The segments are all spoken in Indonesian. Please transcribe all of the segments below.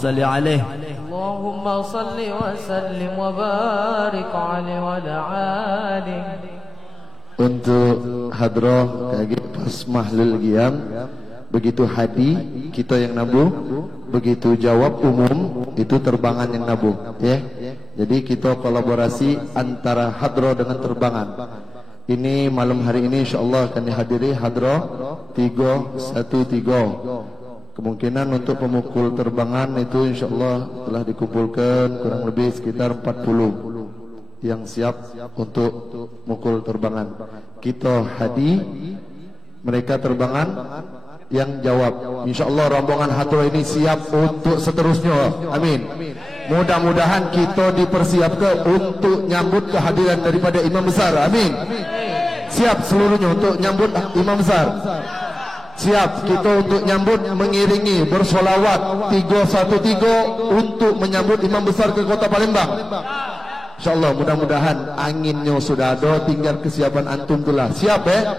صل عليه اللهم صل وسلم وبارك عليه وعلى آله. Untuk hadrah kaget pas mahlul qiyam, begitu hadi kita yang nabuh, begitu jawab umum itu terbangan yang nabuh ya. Jadi kita kolaborasi antara hadrah dengan terbangan. Ini malam hari ini insyaallah akan dihadiri hadrah 313. Kemungkinan untuk pemukul terbangan itu insyaallah telah dikumpulkan kurang lebih sekitar 40 yang siap untuk mukul terbangan. Kita hadi, mereka terbangan yang jawab. Insyaallah rombongan hadrah ini siap untuk seterusnya. Amin. Mudah-mudahan kita dipersiapkan untuk nyambut kehadiran daripada imam besar. Amin. Siap seluruhnya untuk nyambut imam besar. Siap kita untuk nyambut mengiringi bersolawat 313 untuk menyambut imam besar ke kota Palembang. InsyaAllah mudah-mudahan anginnya sudah ada, tinggal kesiapan antum itulah. Siap ya?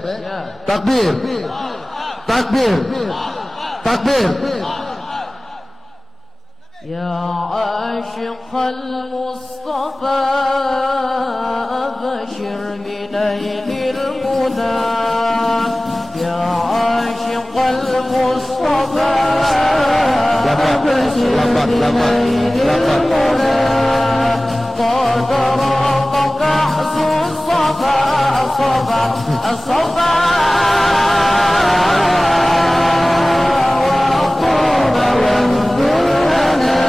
Takbir, takbir, takbir. Ya ashiqal Mustafa abashir binailil muna. Ya ashiqal Mustafa abashir binailil muna. قد راق كأس الصفا الصفا الصفا وطاب وانظر لنا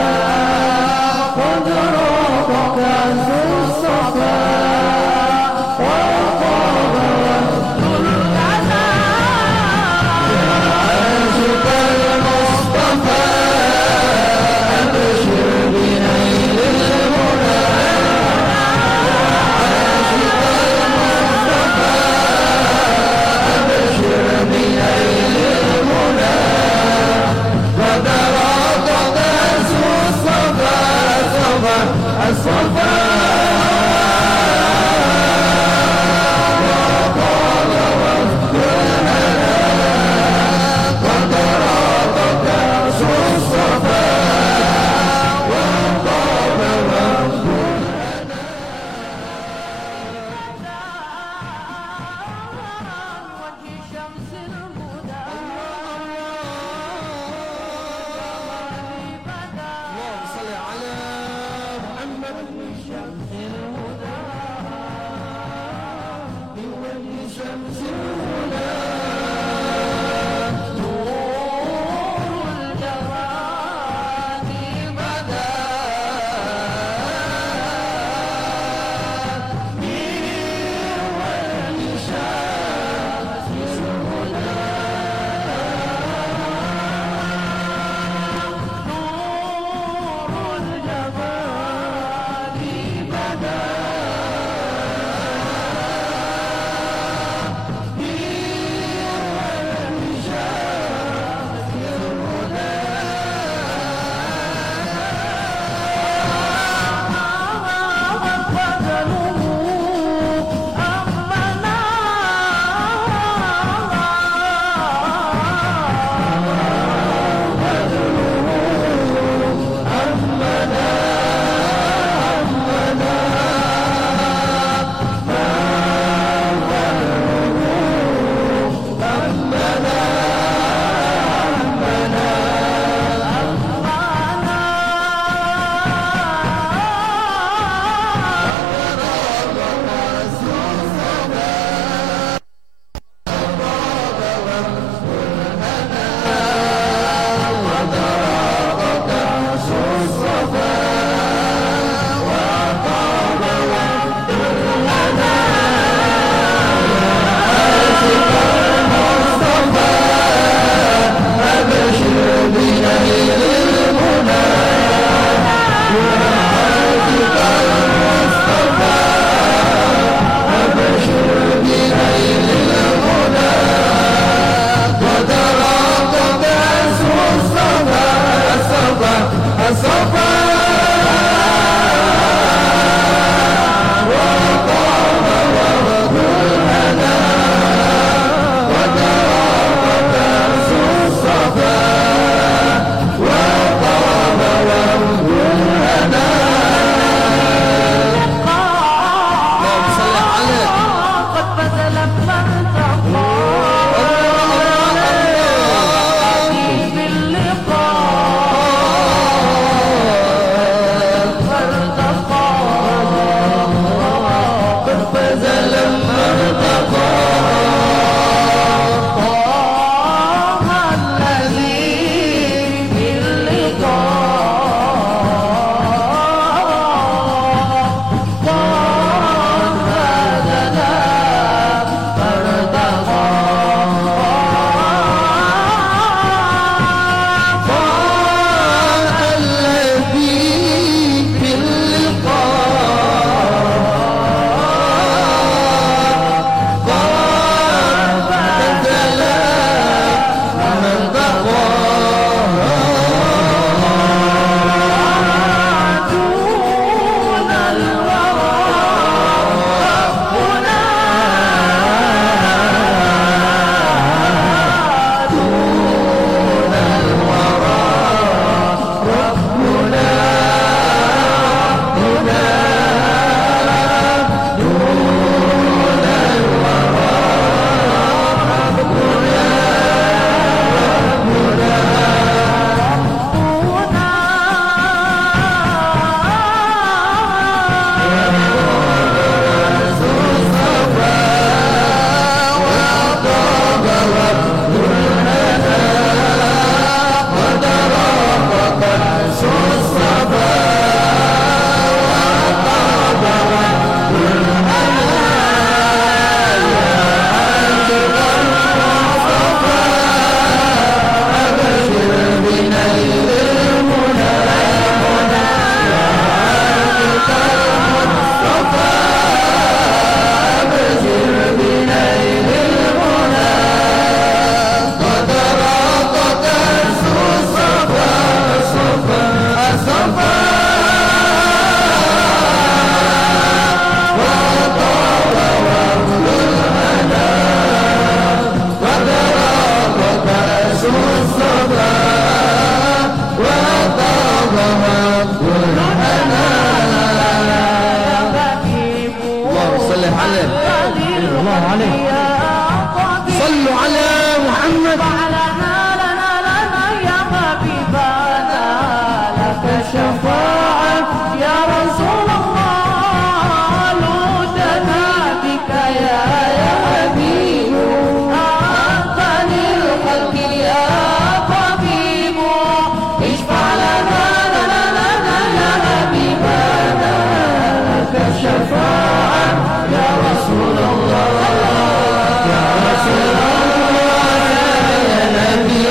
قد راق كأس الصفا وطاب وانظر لنا يا عاشق المصطفى أبشر بنيل المنى. صلى الله عليه صلوا على محمد يا حبيبنا لك الشفاعة يا رسول الله لودنا بك يا حبيب أنت للخلق يا طبيب اشفع لنا يا حبيبنا لك الشفاعة يا رسول الله يا رسول الله يا نبي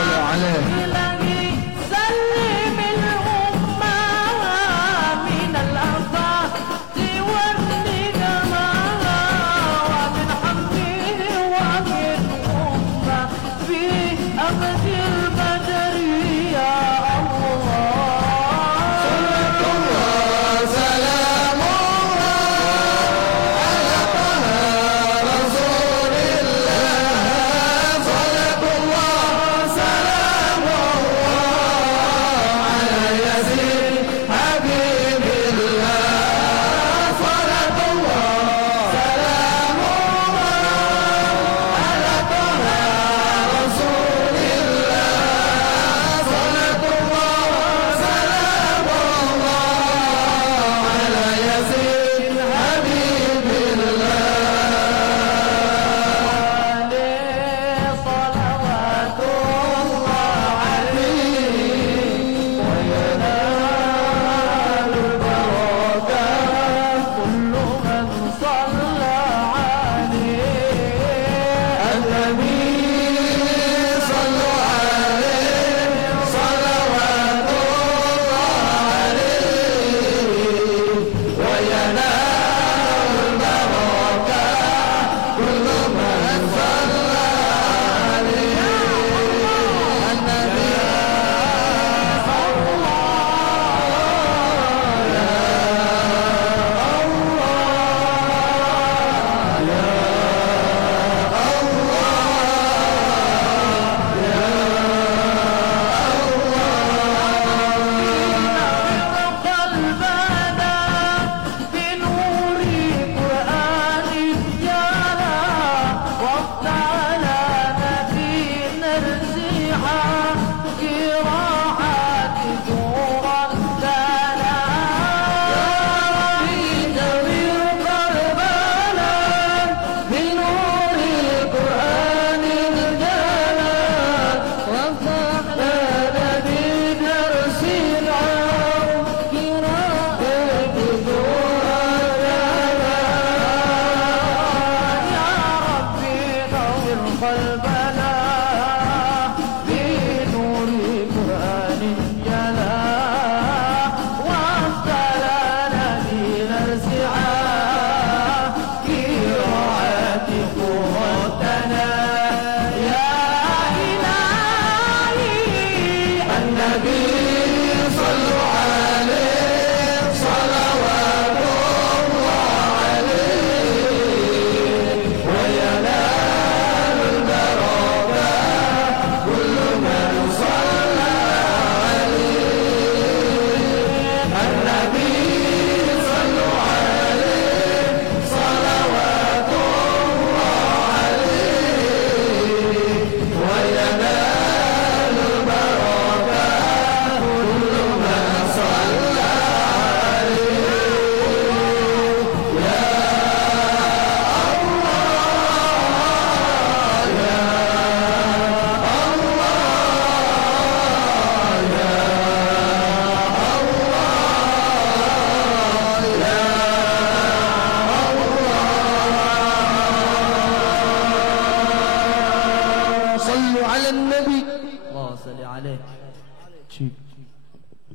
sallu alaihi. إلهي سلم الأمة من الآفات والنقمة ومن حمده ومن أمة في أبد البدر يا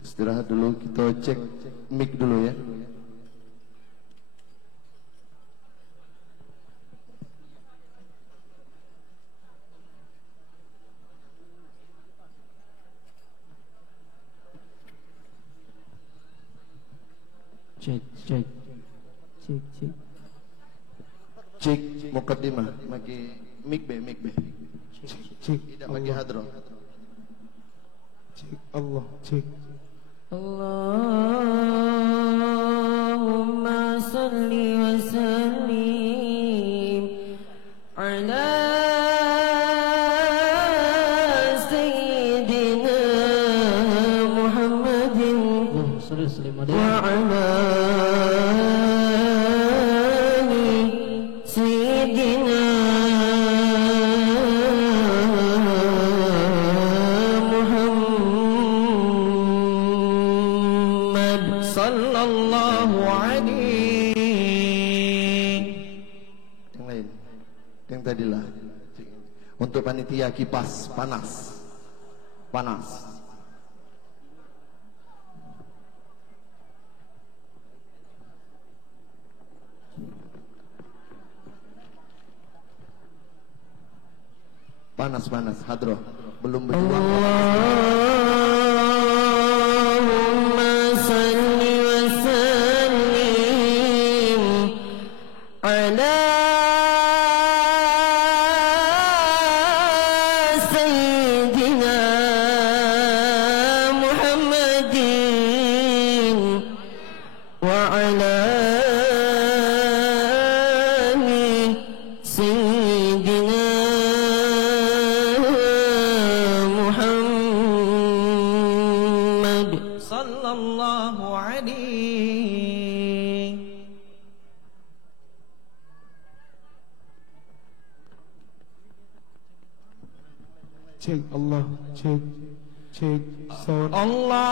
Istirahat dulu, kita cek mic dulu ya. Cek, cek, cek, cek. Cek mukaddimah, maki mic be. Cek, Tidak maki hadro. cek, Allah, cek. Allahumma salli wa sallim ala sayyidina Muhammadin wa ala ali sayyidina sallallahu alaihi. Yang lain, yang tadilah untuk panitia kipas panas panas. Panas hadroh belum berjuang. Allahumma salli wa sallim ala sayyidina Muhammadin wa ala ali sayyidina sallallahu alaihi. Cek Allah, cek sound. Allahumma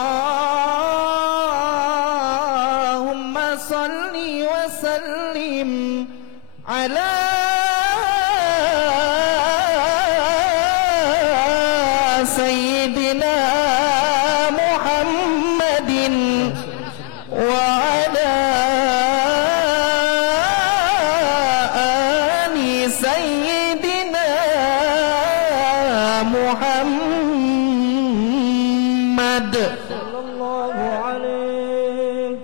salli wa sallim ala sayyidina Muhammadin wa ala ali sayyidina Muhammad sallallahu alaihi.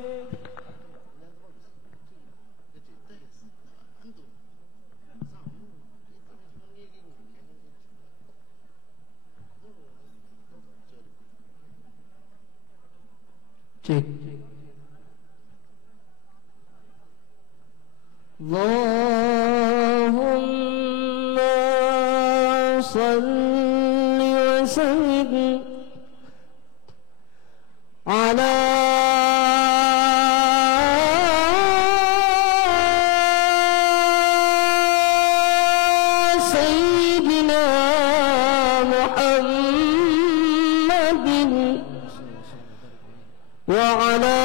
Cek. Allahumma salli wa sallim ala sayyidina Muhammadin wa ala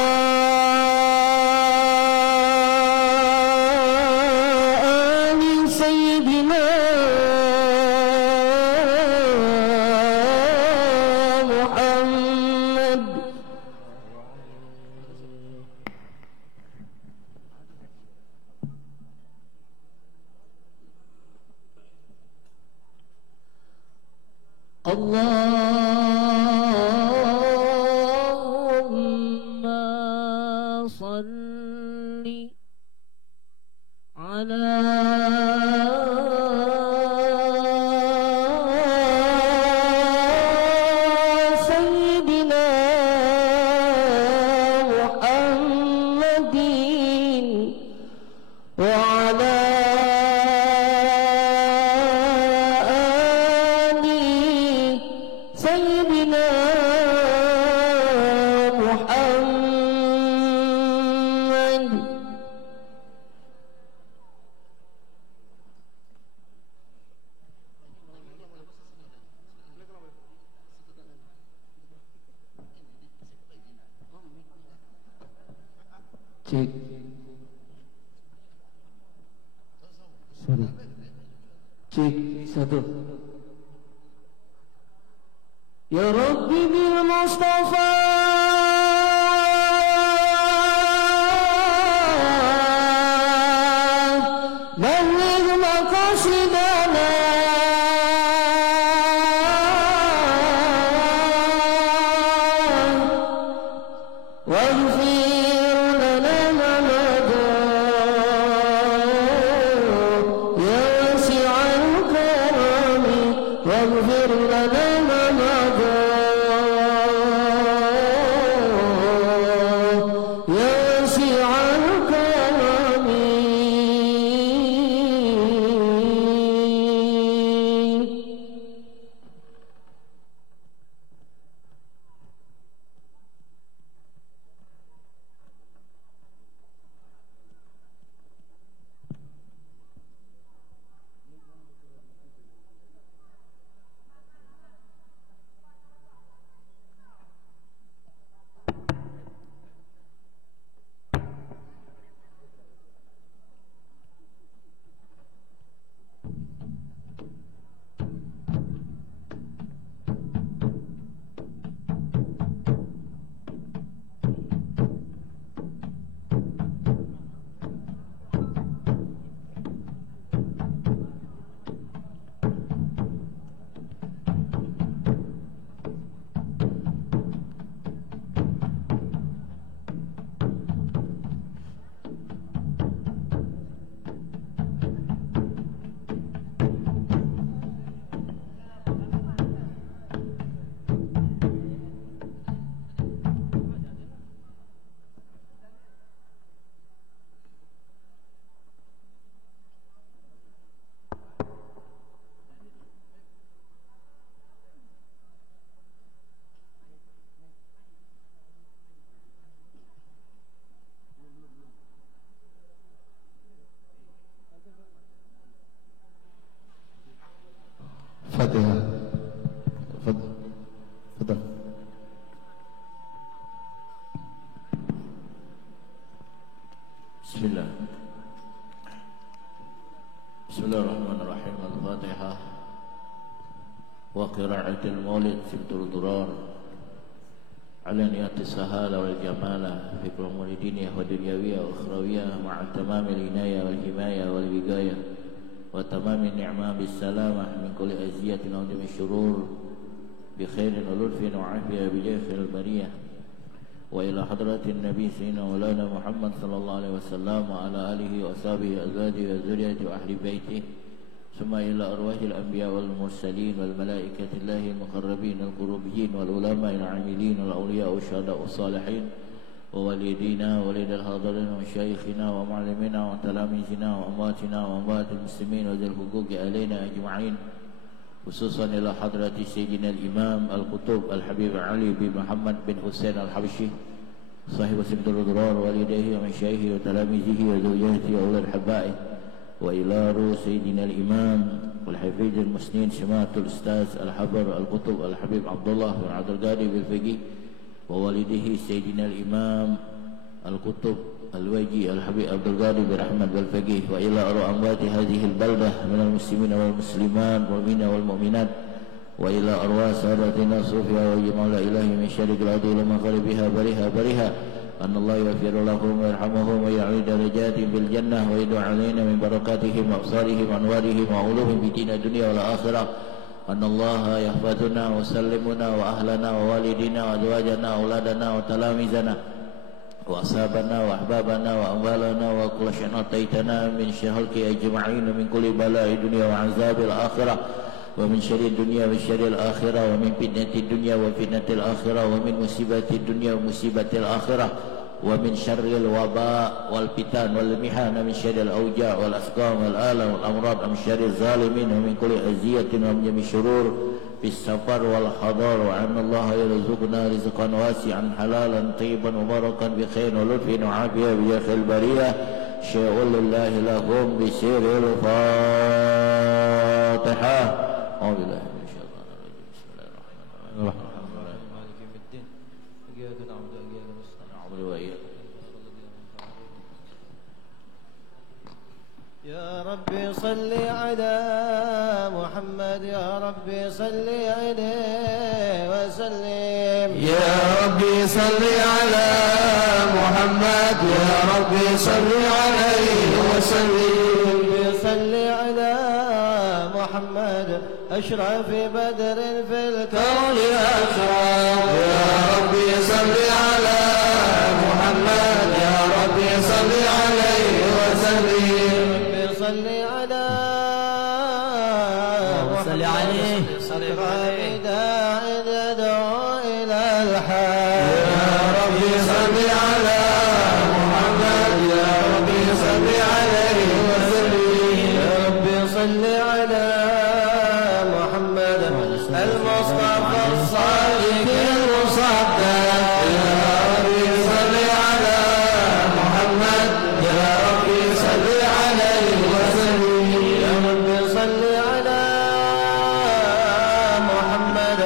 Allahumma salli ala sayyidina Muhammadin wa ala sayyidina Muhammad. Cek. Sorry. Cek satu. Ya Rabbi bil Mustafa balligh maqasidana waghfir lana ma madha ya wasi'al karami waghfir lana ma madha تفضل تفضل. Bismillah. Bismillahirrahmanirrahim. Al-Fatihah. Wa qira'atul maulid sibtul durar ala niyati sahala wal jamala fi umuri diniyah wa dunyawiyah wa ukhrawiyah ma'a tamamil inayah wal himayah wal wigayah wa tamamin ni'mah bis salamah min kulli aziyatin wa min syurur bi khairin wa lutfin wa afiyah bi jakhil bariyah wa ila hadratin nabi sayyidina maulana Muhammad sallallahu alaihi wasallam wa ala alihi wa ashabihi azwajihi wa dzurriyyatihi wa ahli baitihi summa ila arwahil anbiya wal mursalin wal malaikati llahi muqarrabin al qurubiyyin wal ulama al amilin wal awliya wa syuhada was salihin wa walidina walidal hadirin wa masyayikhina wa muallimina wa talamizina wa amwatina wa amwatil muslimin wa dzil huquqi alaina ajma'in khususan ila hadrati sayyidina al-imam al-qutub al-habib Ali bin Muhammad bin Husain al-Habsyi sahib sibtul durar walidayhi wa masyayikhi wa talamizihi wa zawjatihi wa ulil habaib wa ila ruh sayyidina al-imam wal-hafiz al-musnin syamatul ustaz al-habar al-qutub al-habib Abdullah bin Abdul Ghani bin Fiqih wa walidihi sayyidina al-imam al-qutub الوجي الحبيب عبد القادر برحمة والفقيه وإلى أرواح أموات هذه البلدة من المسلمين والمسلمات والمؤمنين والمؤمنات وإلى أرواح سادتنا صوفيا وجمع لا إله من شرك الأرض لما قربها برها أن الله يغفر لهم ويرحمهم ويعلي درجاتهم بالجنة ويدعو علينا من بركاتهم وأبصارهم وأنوارهم وعلوهم في دين الدنيا والآخرة أن الله يحفظنا وسلمنا وأهلنا ووالدنا وأزواجنا وأولادنا وتلاميذنا وأصحابنا وأحبابنا وأموالنا وكل شيء أعطيتنا من شر أجمعين ومن كل بلاء الدنيا وعذاب الآخرة ومن شر الدنيا وشر الآخرة ومن فتنة الدنيا وفتنة الآخرة ومن مصيبة الدنيا ومصيبة الآخرة ومن شر الوباء والفتن والمحن ومن شر الأوجاع والأسقام والآلام والأمراض ومن شر الظالمين ومن كل أذية ومن جميع الشرور في السفر والحضار وأن الله يرزقنا رزقا واسعا حلالا طيبا مباركا بخير ولطف وعافية بجاه البرية شيء لله لكم بسر الفاتحة. أعوذ بالله من الشيطان الرجيم. بسم الله الرحمن الرحيم. مالك يوم الدين إياك نعبد وإياك نستعين نعبد وإياك يا ربي صل على محمد يا ربي صل عليه وسلم يا ربي صل على محمد يا ربي صل عليه وسلم صل على محمد أشرف بدر في الكون أشرف يا ربي صل على محمد يا ربي صل عليه وسلم صل على صل عليه داع يدعو إلى الحق يا ربي صل على محمد يا ربي صل عليه وسلم يا ربي صل على محمد المصطفى الصادق المصدق يا ربي صل على محمد يا ربي صل عليه وسلم يا ربي صل على محمد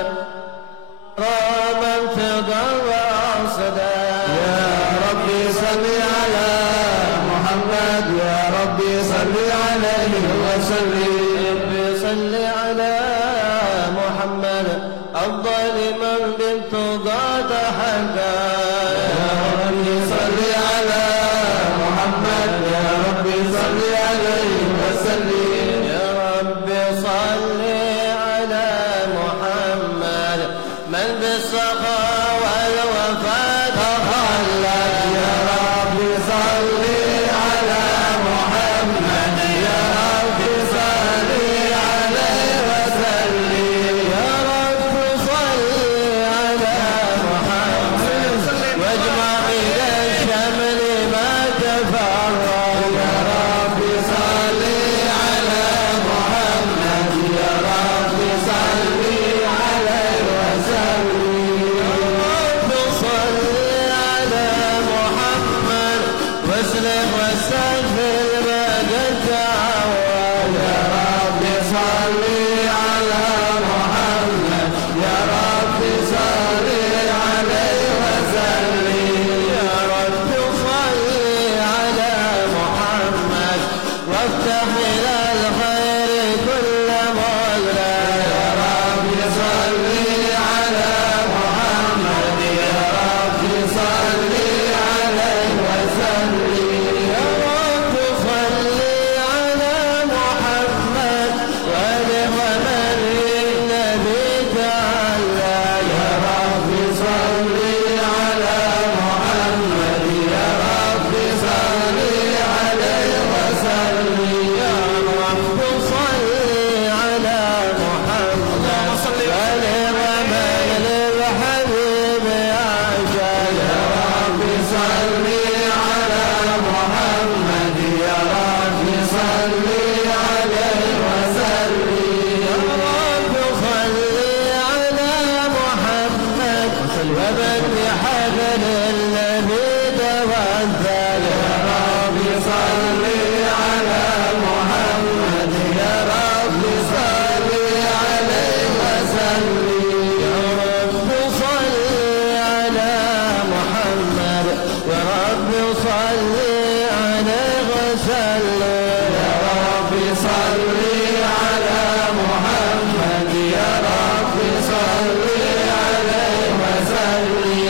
رغم انتظار صدى يا ربي صل على محمد يا ربي صل عليه وسلم ربي صل على محمد أفضل من بانتظار حقا يا ربي صل على محمد يا ربي صل عليه وسلم يا ربي صل على محمد من بالسخاء والوفاء تخلد يا ربي صل على محمد يا ربي صل عليه وسلم يا رب صل على محمد واجمع إلى الشمل ما تفرق يا ربي صل على محمد يا ربي صل عليه وسلم يا بحبل النبي توسل يا رب صل على محمد يا رب صل عليه وسلم يا رب صل على محمد يا رب صل عليه وسلم يا رب صل على محمد يا رب صل عليه وسلم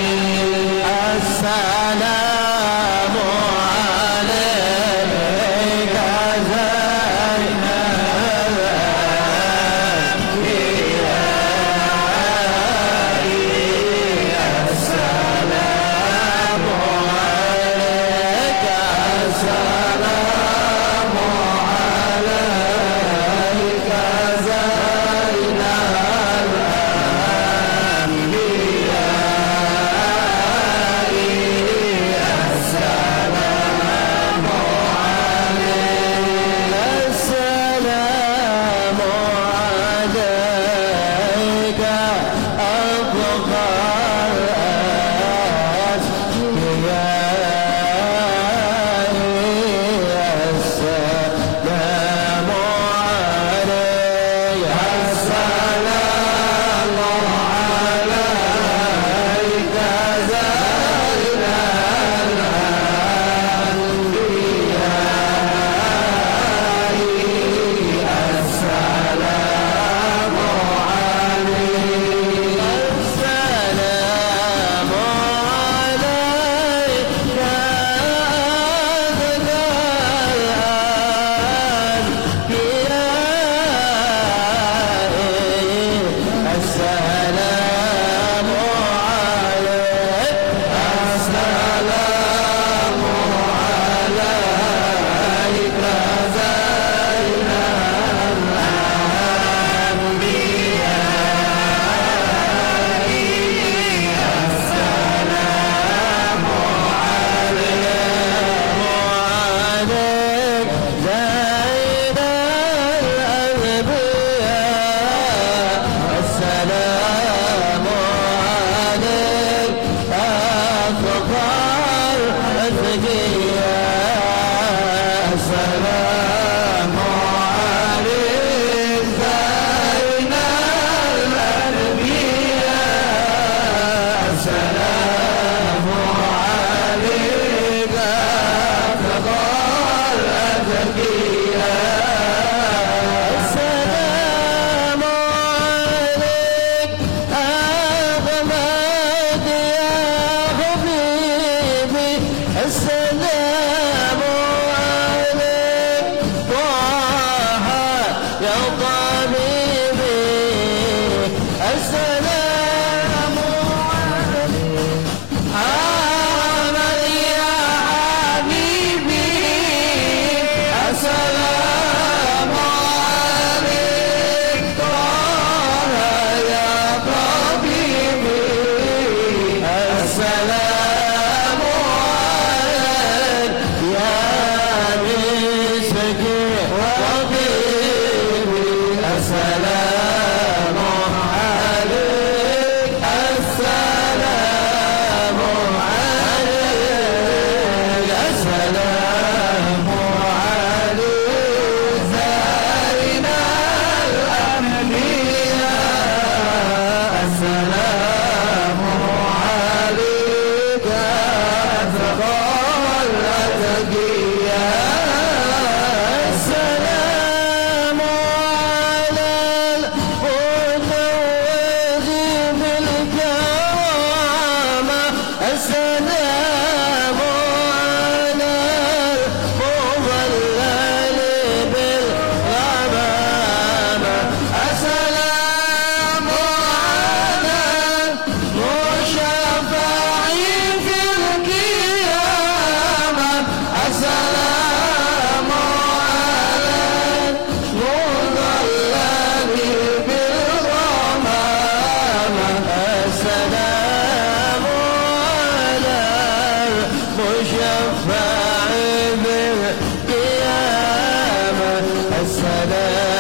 السلام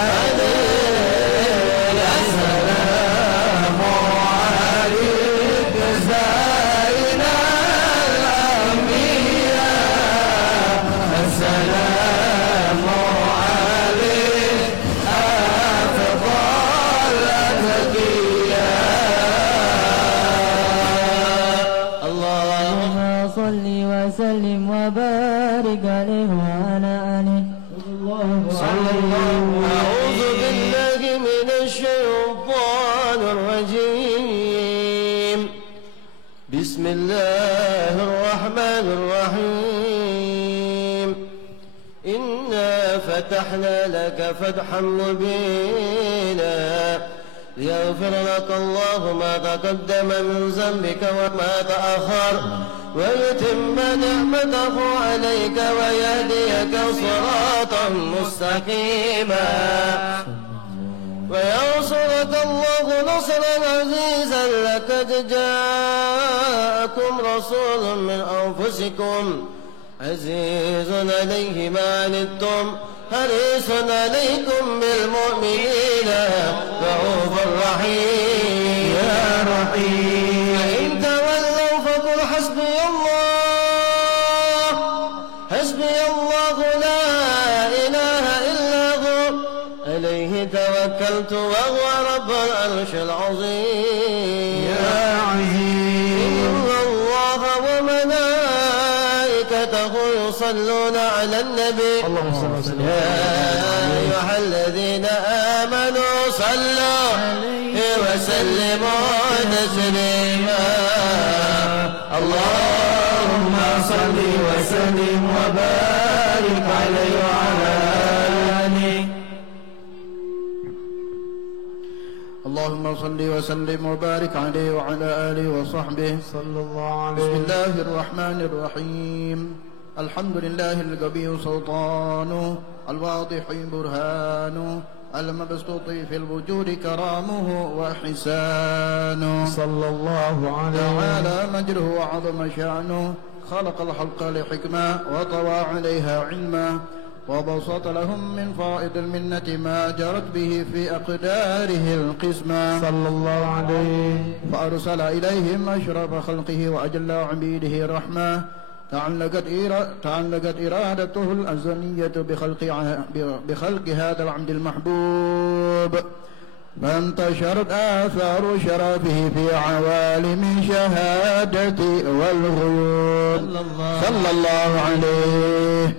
عليك إنا فتحنا لك فتحا مبينا ليغفر لك الله ما تقدم من ذنبك وما تأخر ويتم نعمته عليك ويهديك صراطا مستقيما وينصرك الله نصرا عزيزا لقد جاءكم رسول من أنفسكم عزيز عليه ما عنتم حريص عليكم بالمؤمنين رؤوف رحيم يا رحيم فإن تولوا فقل حسبي الله لا إله إلا هو عليه توكلت وهو رب العرش العظيم يا عزيز إن الله وملائكته يصلون على النبي يا أيها الذين آمنوا صلوا وسلموا تسليما اللهم صل وسلم وبارك عليه وعلى آله. اللهم صل وسلم وبارك عليه وعلى آله وصحبه صلى الله عليه. بسم الله الرحمن الرحيم. الحمد لله القوي سلطانه الواضح برهانه المبسوط في الوجود كرامه وحسانه صلى الله عليه تعالى مجره وعظم شأنه خلق الخلق لحكمة وطوى عليها علما وبسط لهم من فائض المنة ما جرت به في أقداره القسمة صلى الله عليه فأرسل إليهم أشرف خلقه وأجل عبيده رحمة تعلقت إرادته الأزلية بخلق هذا العبد المحبوب فانتشرت آثار شرفه في عوالم شهادة والغيوب صلى الله عليه.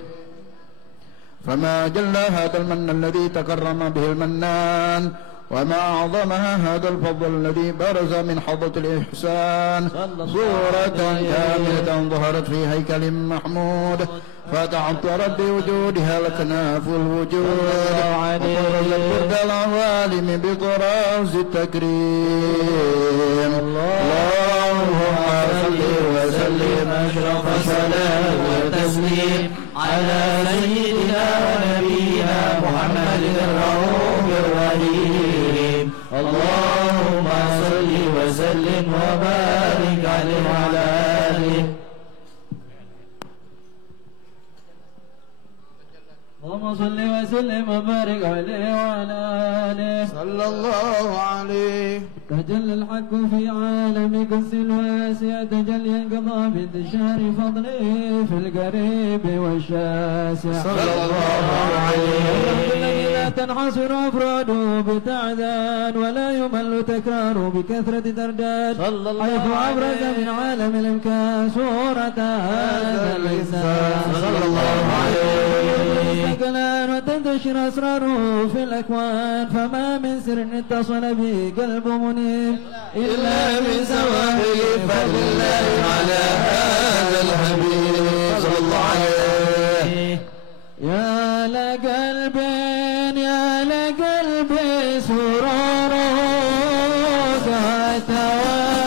فما جل هذا المن الذي تكرم به المنان وما أعظمها هذا الفضل الذي برز من حضرة الإحسان صورة كاملة ظهرت في هيكل محمود فتعطرت بوجودها الأكناف الوجود وبرزت برد العوالم بطراز التكريم. اللهم صل وسلم أشرف صلاة وتسليم على سيدنا ونبينا محمد الرؤوف الرحيم. اللهم صل وسلم وبارك عليه وعلى آله. اللهم صل وسلم وبارك عليه وعلى آله صلى الله عليه. تجلى الحق في عالم قدس الواسع تجليا قضى بانتشار فضله في القريب والشاسع صلى الله عليه. الذي لا تنحصر أفراده بتعداد ولا يمل تكراره بكثرة ترداد حيث أبرز من عالم الإمكان صورة هذا الإنسان صلى الله عليه. وتنتشر أسراره في الأكوان فما من سر اتصل به قلب منيب إلا من سواهل فلله على هذا الحبيب صلى الله عليه. يا لقلب يا لقلب سروره قد توالى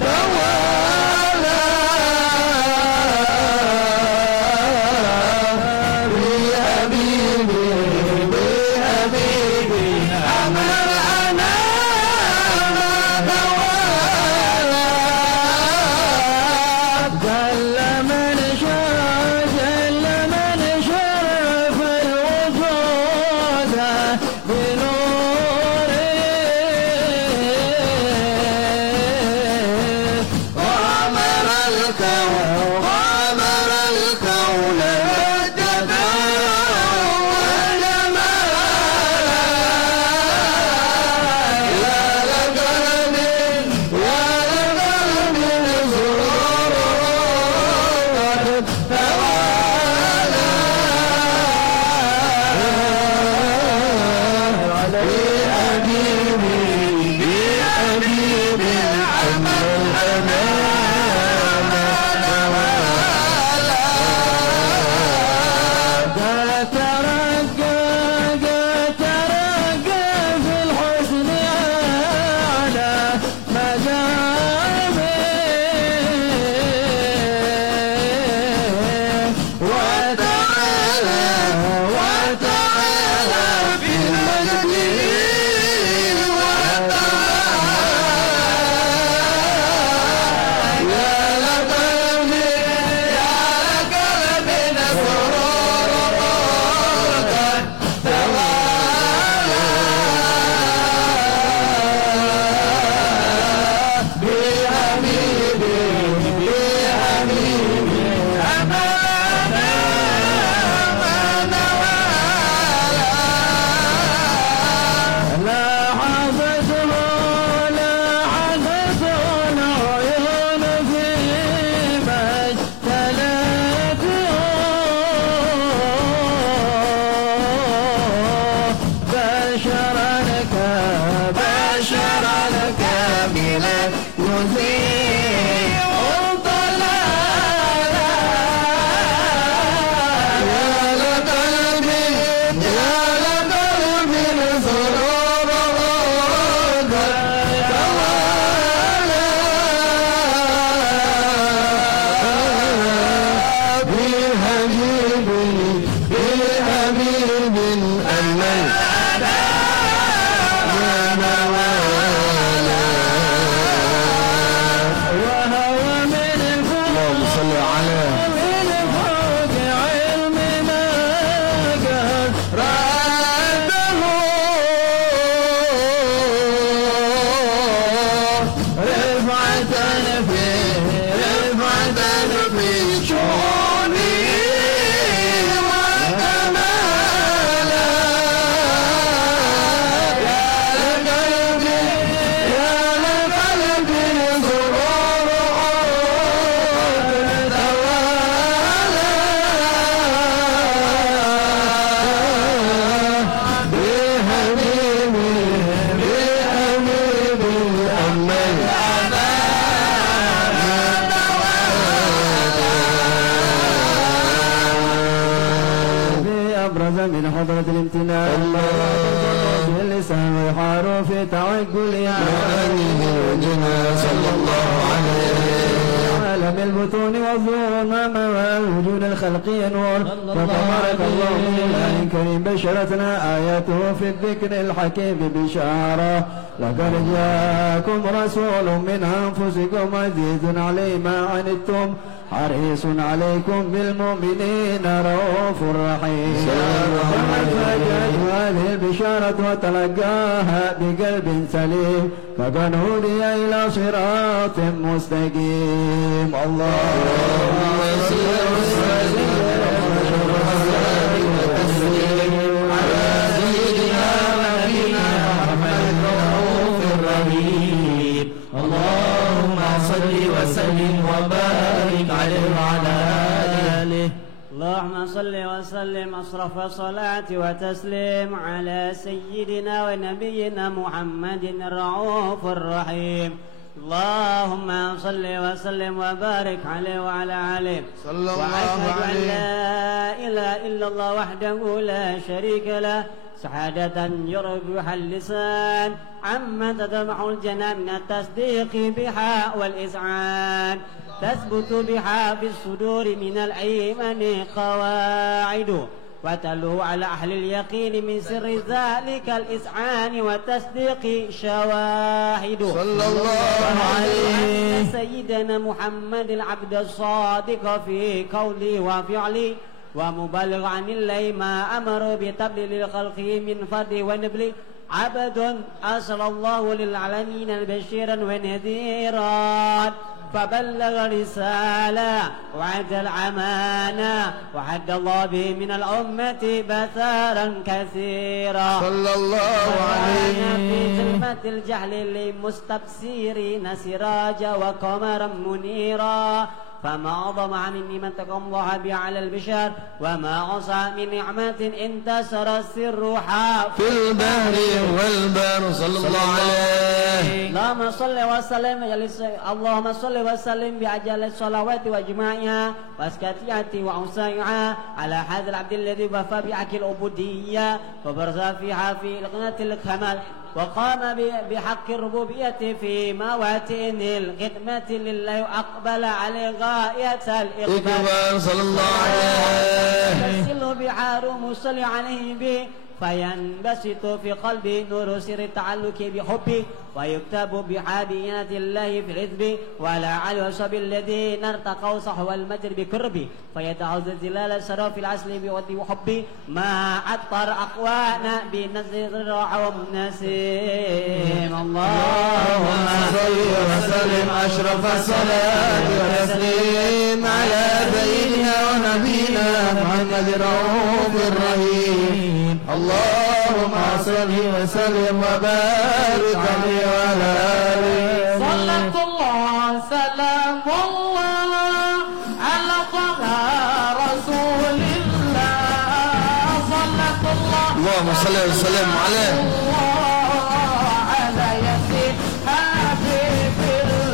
يا من حضرة الامتنان باللسان ويحار في تعقل صلى الله عليه عالم البطون والظهور ما وجود الخلق ينور وتبارك الله من الله كريم بشرتنا آياته في الذكر الحكيم بشارة لقد جاءكم رسول من أنفسكم عزيز عليه ما عنتم حريص عليكم بالمؤمنين رؤوف رحيم فجاءت هذه البشارة وتلقاها بقلب سليم فقد هدي إلى صراط مستقيم اللهم صل وسلم على سيدنا ونبينا محمد رؤوف رحيم اللهم صل وسلم وبارك عليه وعلى آله. اللهم صل وسلم أشرف الصلاة وتسليم على سيدنا ونبينا محمد الرؤوف الرحيم. اللهم صل وسلم وبارك عليه وعلى آله. وأشهد أن لا إله إلا الله وحده لا شريك له شهادة يرجوها اللسان عما تدمع الجنان من التصديق بها والإذعان تثبت بها في الصدور من الأيمن قواعد وتلو على أهل اليقين من سر ذلك الإذعان والتصديق شواهد صلى الله عليه سيدنا محمد العبد الصادق في قولي وفعلي ومبلغ عن الله ما أمر بتبليغ الخلق من فرد ونبل عبد أرسل الله للعالمين بشيرا ونذيرا فبلغ الرسالة وأدى الأمانة وحد الله به من الأمة بثارا كثيرا صلى الله عليه في ظلمة الجهل للمستبصرين سراجا وقمرا منيرا فما أعظم مني من تقى الله به على البشر وما عصى من نعمة انتصر سرها في البحر والبر صلى الله عليه. اللهم صل وسلم اللهم صل وسلم بأجل الصلوات وجماعها واسكاتياتها وأوساعها على هذا العبد الذي وفى بحق العبودية وبرز فيها في القناة الكمال وقام بحق الربوبية في مواتن الخدمة لله أقبل على غاية الإقبال صلى الله عليه. يرسل بحار مصلي عليه به فينبسط في قلبي نور سر التعلق بحبه ويكتب بحابيات الله في الحزب ولا على وصب الذين ارتقوا صحو المجر بكربي فيتعوذ زلال السرى في العسل بودي وحبي ما أطر أقوانا بنزل الرعوم نسيم. اللهم صل وسلم أشرف الصلاة والتسليم على سيدنا ونبينا محمد رؤوف الرحيم. اللهم صل وسلم وبارك عليه وعلى آله. صلاة الله سلام الله على طه رسول الله صلاة الله اللهم صل وسلم عليه على ياسين حبيب الله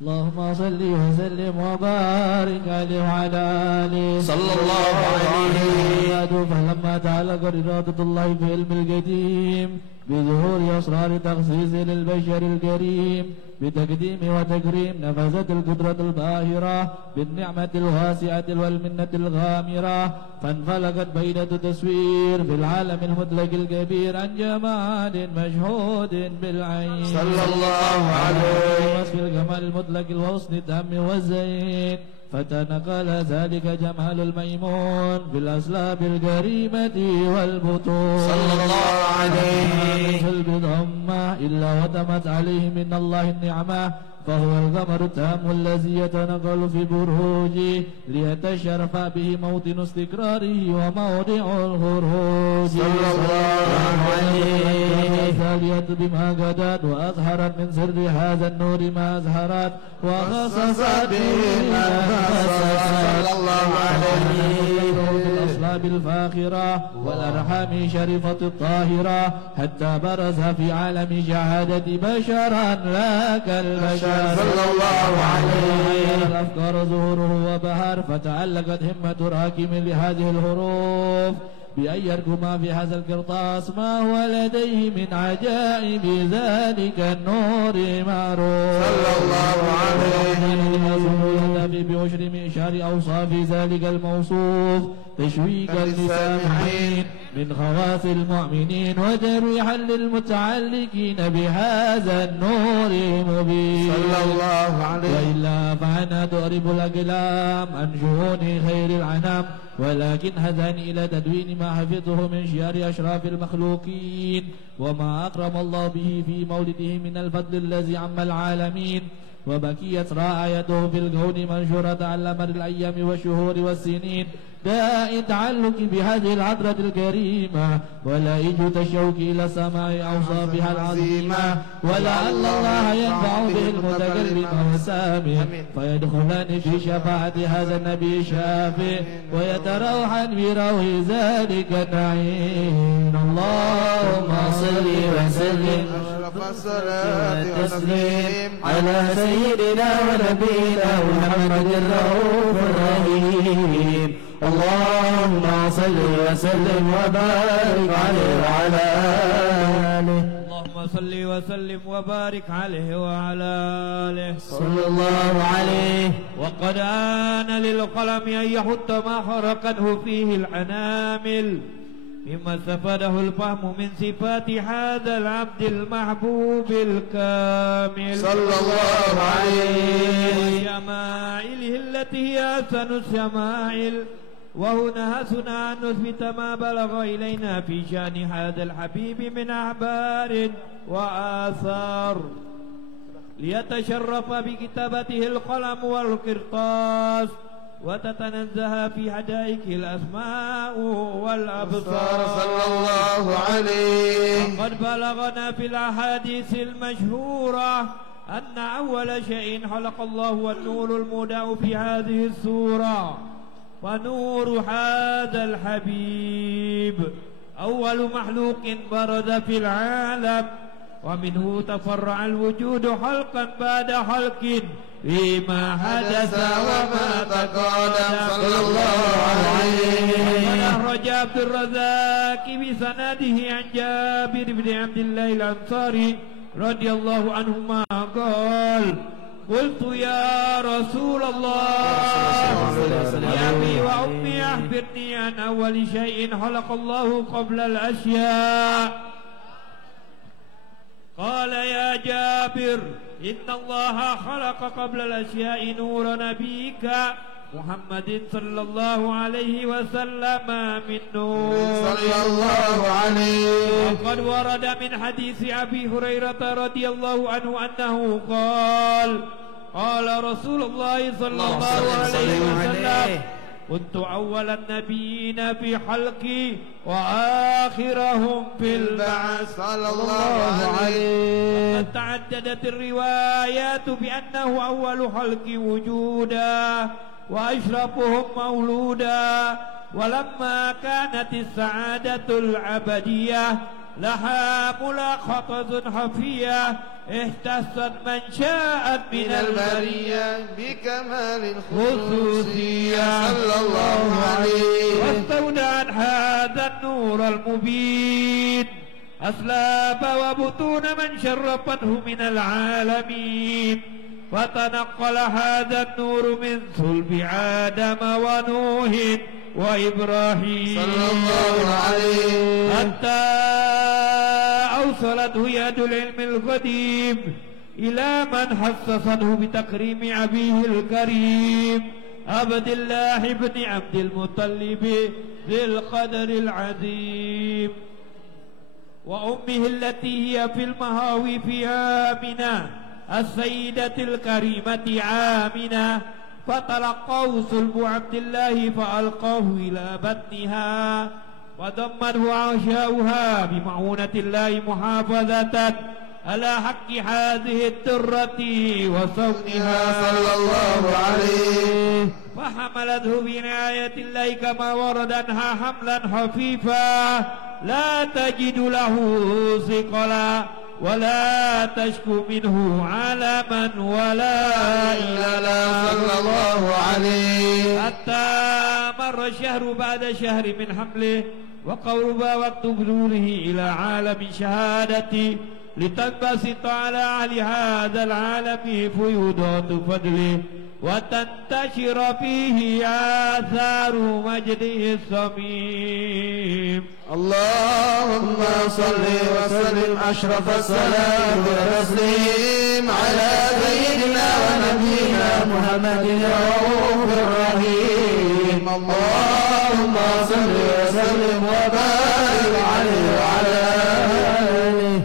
اللهم صل وسلم وبارك عليه وعلى آله صلى الله عليه. فلما تعلق إرادة الله في علم القديم بظهور أسرار تخصيص للبشر الكريم بتقديم وتكريم نفذت القدرة الباهرة بالنعمة الواسعة والمنة الغامرة فانفلقت بينة تسوير في العالم المطلق الكبير عن جمال مشهود بالعين صلى الله عليه. وصف الجمال المطلق الوصف التام والزين فتنقل ذلك جمال الميمون بالأسلاب الكريمة والبطون صلى الله عليه. البضمة إلا وتمت عليه من الله النعمة فهو القمر التام الذي يتنقل في بروجه ليتشرف به موطن استقراره وموضع الخروج صلى الله عليه. الثانية بما قدت وأظهرت من سر هذا النور ما أظهرت وخصصت به ما خصصت صلى الله عليه. الأصلاب الفاخرة والأرحام شرفة الطاهرة حتى برز في عالم شهادة بشرا لا كالبشر صلى الله عليه. الأفكار ظهوره وبهر فتعلقت همة راكم لهذه الحروف بأن يركم في هذا القرطاس ما هو لديه من عجائب ذلك النور معروف صلى الله عليه. بعشر معشار أوصاف ذلك الموصوف تشويقا للسامعين من خواص المؤمنين وترويحا للمتعلقين بهذا النور مبين صلى الله عليه. وإلا فأنا تغرب الأقلام عن شؤون خير العنام ولكن هداني إلى تدوين ما حفظه من شعار أشراف المخلوقين وما أكرم الله به في مولده من الفضل الذي عم العالمين وبكيت رعايته في الكون منشورة على مر الأيام والشهور والسنين داء تعلق بهذه العطرة الكريمة ولائج تشوق إلى سماع أوصافها العظيمة ولعل الله ينفع به المتكلم والسامع فيدخلان في شفاعة هذا النبي الشافع ويتروحا بروح ذلك النعيم. اللهم صل وسلم الصلاة والتسليم على سيدنا ونبينا محمد الرؤوف الرحيم. اللهم صل وسلم وبارك عليه وعلى آله. اللهم صل وسلم وبارك عليه وعلى آله صلى الله عليه. وقد آن للقلم أن يحط ما خرقته فيه العنامل مما استفاده الفهم من صفات هذا العبد المحبوب الكامل صلى الله عليه. وشمائله التي هي أحسن الشمائل وهنا حسنا أن نثبت ما بلغ إلينا في شأن هذا الحبيب من أخبار وآثار ليتشرف بكتابته القلم والقرطاس وتتنزه في حدائق الأسماء والأبصار صلى الله عليه. وقد بلغنا في الأحاديث المشهورة أن أول شيء خلق الله والنور المودع في هذه السورة ونور هذا الحبيب أول مخلوق برز في العالم ومنه تفرع الوجود خلقا بعد خلق فيما حدث وما تقدم صلى الله عليه. وقد أخرج عبد الرزاق بسنده عن جابر بن عبد الله الأنصاري رضي الله عنهما قال قلت يا رسول الله يا أبي وأمي أخبرني عن أول شيء خلق الله قبل الأشياء. قال يا جابر إن الله خلق قبل الأشياء نور نبيك محمد صلى الله عليه وسلم من نور صلى الله عليه. وقد ورد من حديث أبي هريرة رضي الله عنه أنه قال قال رسول الله صلى الله عليه وسلم كنت أول النبيين في حلقي وآخرهم في البعث صلى الله عليه. وقد تعددت الروايات بأنه أول خلق وجودا وأشرفهم مولودا ولما كانت السعادة الأبدية لها ملاقطة خفية اختصت من شاءت من البرية بكمال الخصوصية صلى الله عليه واستودعت هذا النور المبين أسلاب وبطون من شرفته من العالمين فتنقل هذا النور من صلب آدم ونوح وإبراهيم صلى الله عليه حتى أوصلته يد العلم القديم إلى من حسسته بتكريم أبيه الكريم عبد الله بن عبد المطلب ذي القدر العظيم وأمه التي هي في المهاوي في آمنة السيدة الكريمة آمنة فتلقاه صلب عبد الله فألقاه إلى بطنها وضمته عشاؤها بمعونة الله محافظة على حق هذه الدرة وصونها صلى الله عليه فحملته بعناية الله كما ورد عنها حملا خفيفا لا تجد له ثقلا ولا تشكو منه علما ولا إللا صلى الله عليه حتى مر الشهر بعد شهر من حمله وقرب وقت بلوغه إلى عالم شهادته لتنبسط على أهل هذا العالم فيوضات فضله وتنتشر فيه آثار مجده الصميم. اللهم صل وسلم أشرف الصلاة والتسليم على سيدنا ونبينا محمد الرؤوف الرحيم. اللهم صل وسلم وبارك عليه وعلى آله.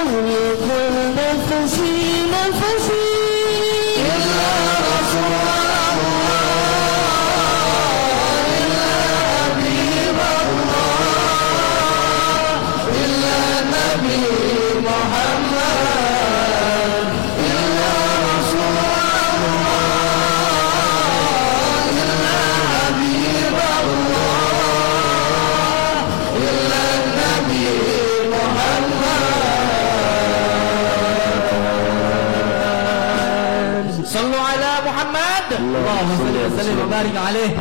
يقول نفسي نفسي إلا رسول الله إلا حبيب الله إلا النبي محمد إلا رسول الله إلا حبيب الله إلا النبي محمد صلوا على محمد اللهم صل وسلم وبارك عليه.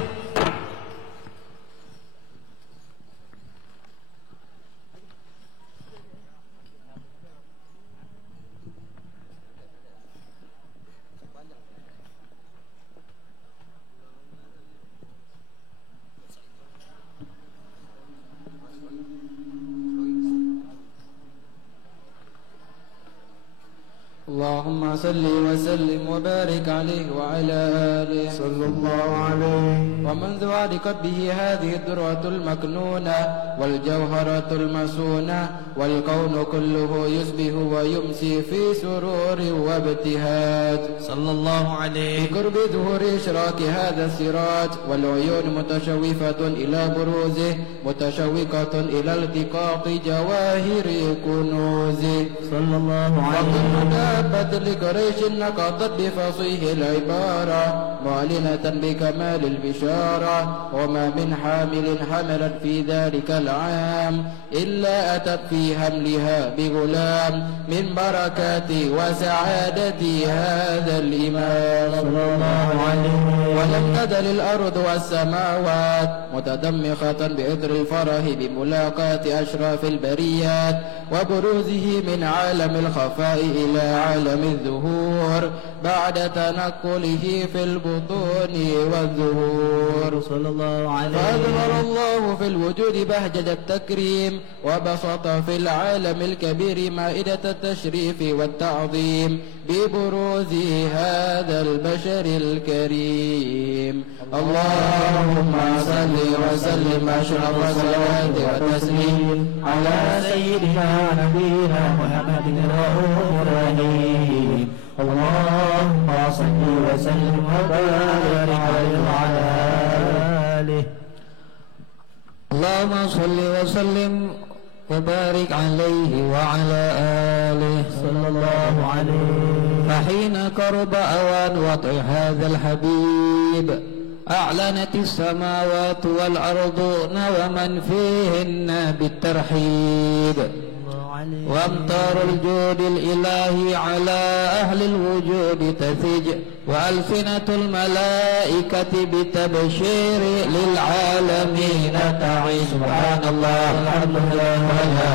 اللهم صل وسلم وبارك عليه وعلى آله صلى الله عليه. ومنذ علقت به هذه الذرة المكنونة والجوهرة المسونة والكون كله يصبح ويمسي في سرور وابتهاج صلى الله عليه. بقرب ظهور إشراك هذا السراج والعيون متشوفة إلى بروزه متشوقة إلى التقاط جواهر كنوزه صلى الله عليه. دابت لقريش نقضت بفصيح العبارة معلنة بكمال البشارة وما من حامل حملت في ذلك العام إلا أتت في حملها بغلام من بركات وسعادة هذا الإمام صلى الله عليه. ولم تزل الأرض والسماوات متدمخة بإثر الفرح بملاقاة أشراف البريات وبروزه من عالم الخفاء إلى عالم الظهور بعد تنقله في البطون والظهور صلى الله عليه. فأظهر الله في الوجود بهجة التكريم وبسط في العالم الكبير مائدة التشريف والتعظيم ببروز هذا البشر الكريم. اللهم صل وسلم أشرف الصلاة والتسليم على سيدنا نبينا محمد الرؤوف الرحيم. اللهم صل وسلم وبارك عليه وعلى آله. اللهم صل وسلم وبارك عليه وعلى آله صلى الله عليه. فحين قرب أوان وضع هذا الحبيب أعلنت السماوات والأرض ومن فيهن بالترحيب وامطار الجود الإلهي على أهل الوجود تثج وألسنة الملائكة بتبشير للعالمين تعي. سبحان الله الحمد لله ولا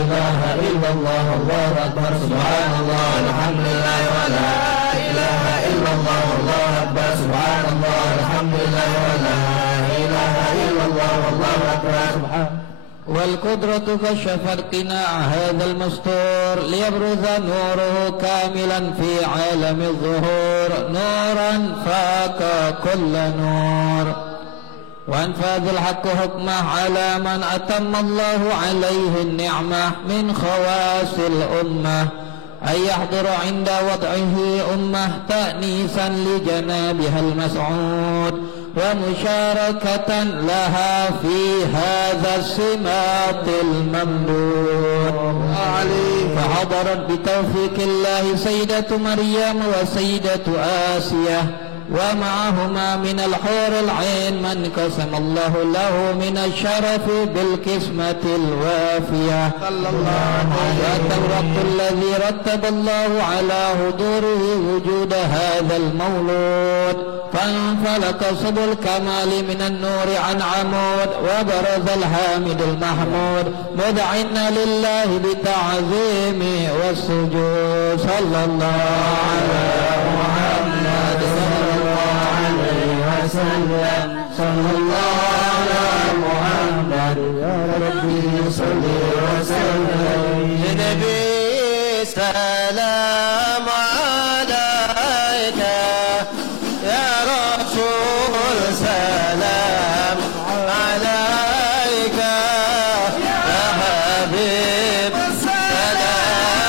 إله إلا الله الله أكبر. سبحان الله الحمد لله ولا إله إلا الله الله أكبر. سبحان الله الحمد لله ولا إله إلا الله الله أكبر. سبحان والقدرة كشفت قناع هذا المستور ليبرز نوره كاملا في عالم الظهور نورا فاق كل نور وانفاذ الحق حكمه على من أتم الله عليه النعمة من خواص الأمة أن يحضر عند وضعه أمة تأنيسا لجنابها المسعود ومشاركة لها في هذا السماط الممدود. فحضرت بتوفيق الله سيدة مريم وسيدة آسية ومعهما من الحور العين من قسم الله له من الشرف بالقسمة الوافية. ذات الوقت الذي رتب الله على حضوره وجود هذا المولود فانفلق سبل الكمال من النور عن عمود وبرز الحامد المحمود مذعنا لله بتعظيم والسجود. صلى الله على محمد صلى الله عليه وسلم. صلى الله على محمد يا ربي صل وسلم. لنبي سلام عليك يا رسول سلام عليك يا حبيب سلام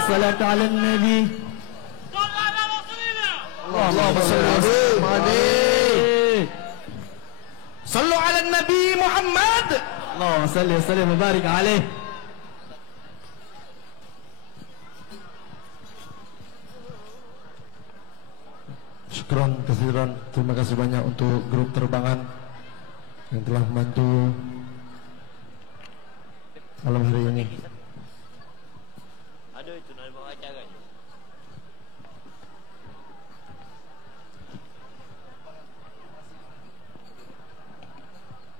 الصلاة على النبي. اللهم صل عليه. صلوا على النبي محمد. اللهم صل وسلم وبارك عليه. Syukron kasiran, terima kasih banyak untuk grup terbangan yang telah membantu malam hari ini. Aduh, itu nak bawa acara.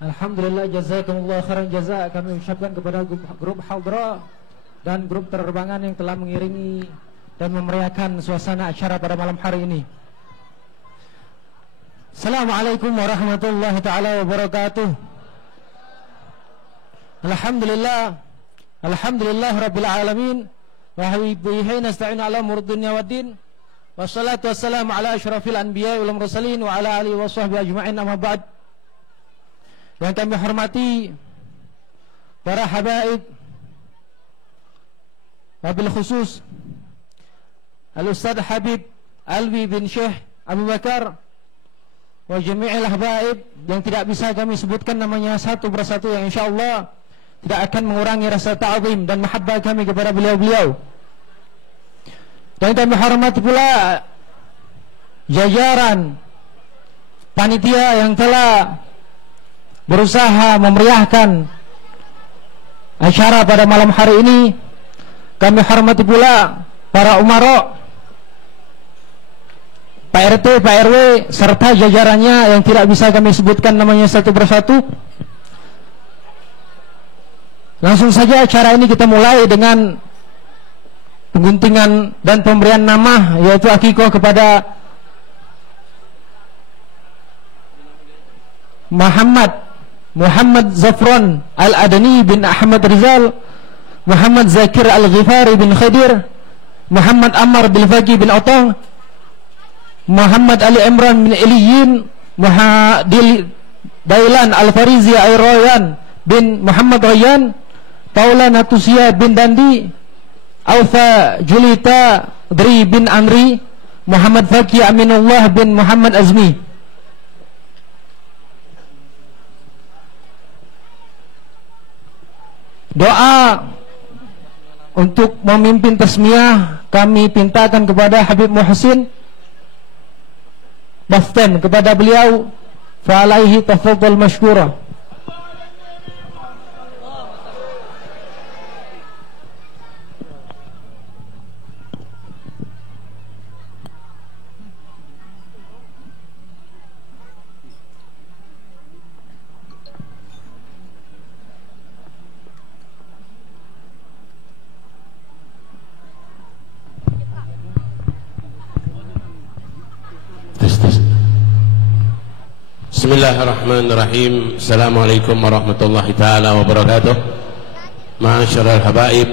Alhamdulillah, jazakumullah khairan jazak. Kami ucapkan kepada grup Hadra dan grup terbangan yang telah mengiringi dan memeriahkan suasana acara pada malam hari ini. Assalamualaikum warahmatullahi ta'ala wabarakatuh. Alhamdulillah, alhamdulillah rabbil alamin, wa bihi nasta'inu ala umuri dunya waddin, wassalatu wassalamu ala asyrafil anbiya'i wal mursalin wa ala alihi wa sahbihi ajma'in, amma ba'd. Yang kami hormati para habaib, wabil khusus Al-Ustadz Habib Alwi bin Syekh Abu Bakar wa jami'il habaib yang tidak bisa kami sebutkan namanya satu persatu, yang insyaallah tidak akan mengurangi rasa ta'zim dan mahabbah kami kepada beliau-beliau. Dan kami hormati pula jajaran panitia yang telah berusaha memeriahkan acara pada malam hari ini. Kami hormati pula para umara, Pak RT, Pak RW, serta jajarannya yang tidak bisa kami sebutkan namanya satu persatu. Langsung saja acara ini kita mulai dengan pengguntingan dan pemberian nama, yaitu akikah kepada Muhammad Zafran Al-Adani bin Ahmad Rizal, Muhammad Zakir Al-Ghifari bin Khadir, Muhammad Ammar bin Faqih bin Otong, Muhammad Ali Imran bin Iliyin, Dailan Al-Farizi Ayroyan bin Muhammad Rayyan, Paula Natusia bin Dandi, Aufa Julita Dri bin Amri, Muhammad Faqih Aminullah bin Muhammad Azmi. Doa untuk memimpin tasmiyah kami pintakan kepada Habib Muhsin Baften, kepada beliau fa alaihi tafadhal mashkura. Bismillahirrahmanirrahim. Assalamualaikum warahmatullahi ta'ala wabarakatuh. Ma'asyiral habaib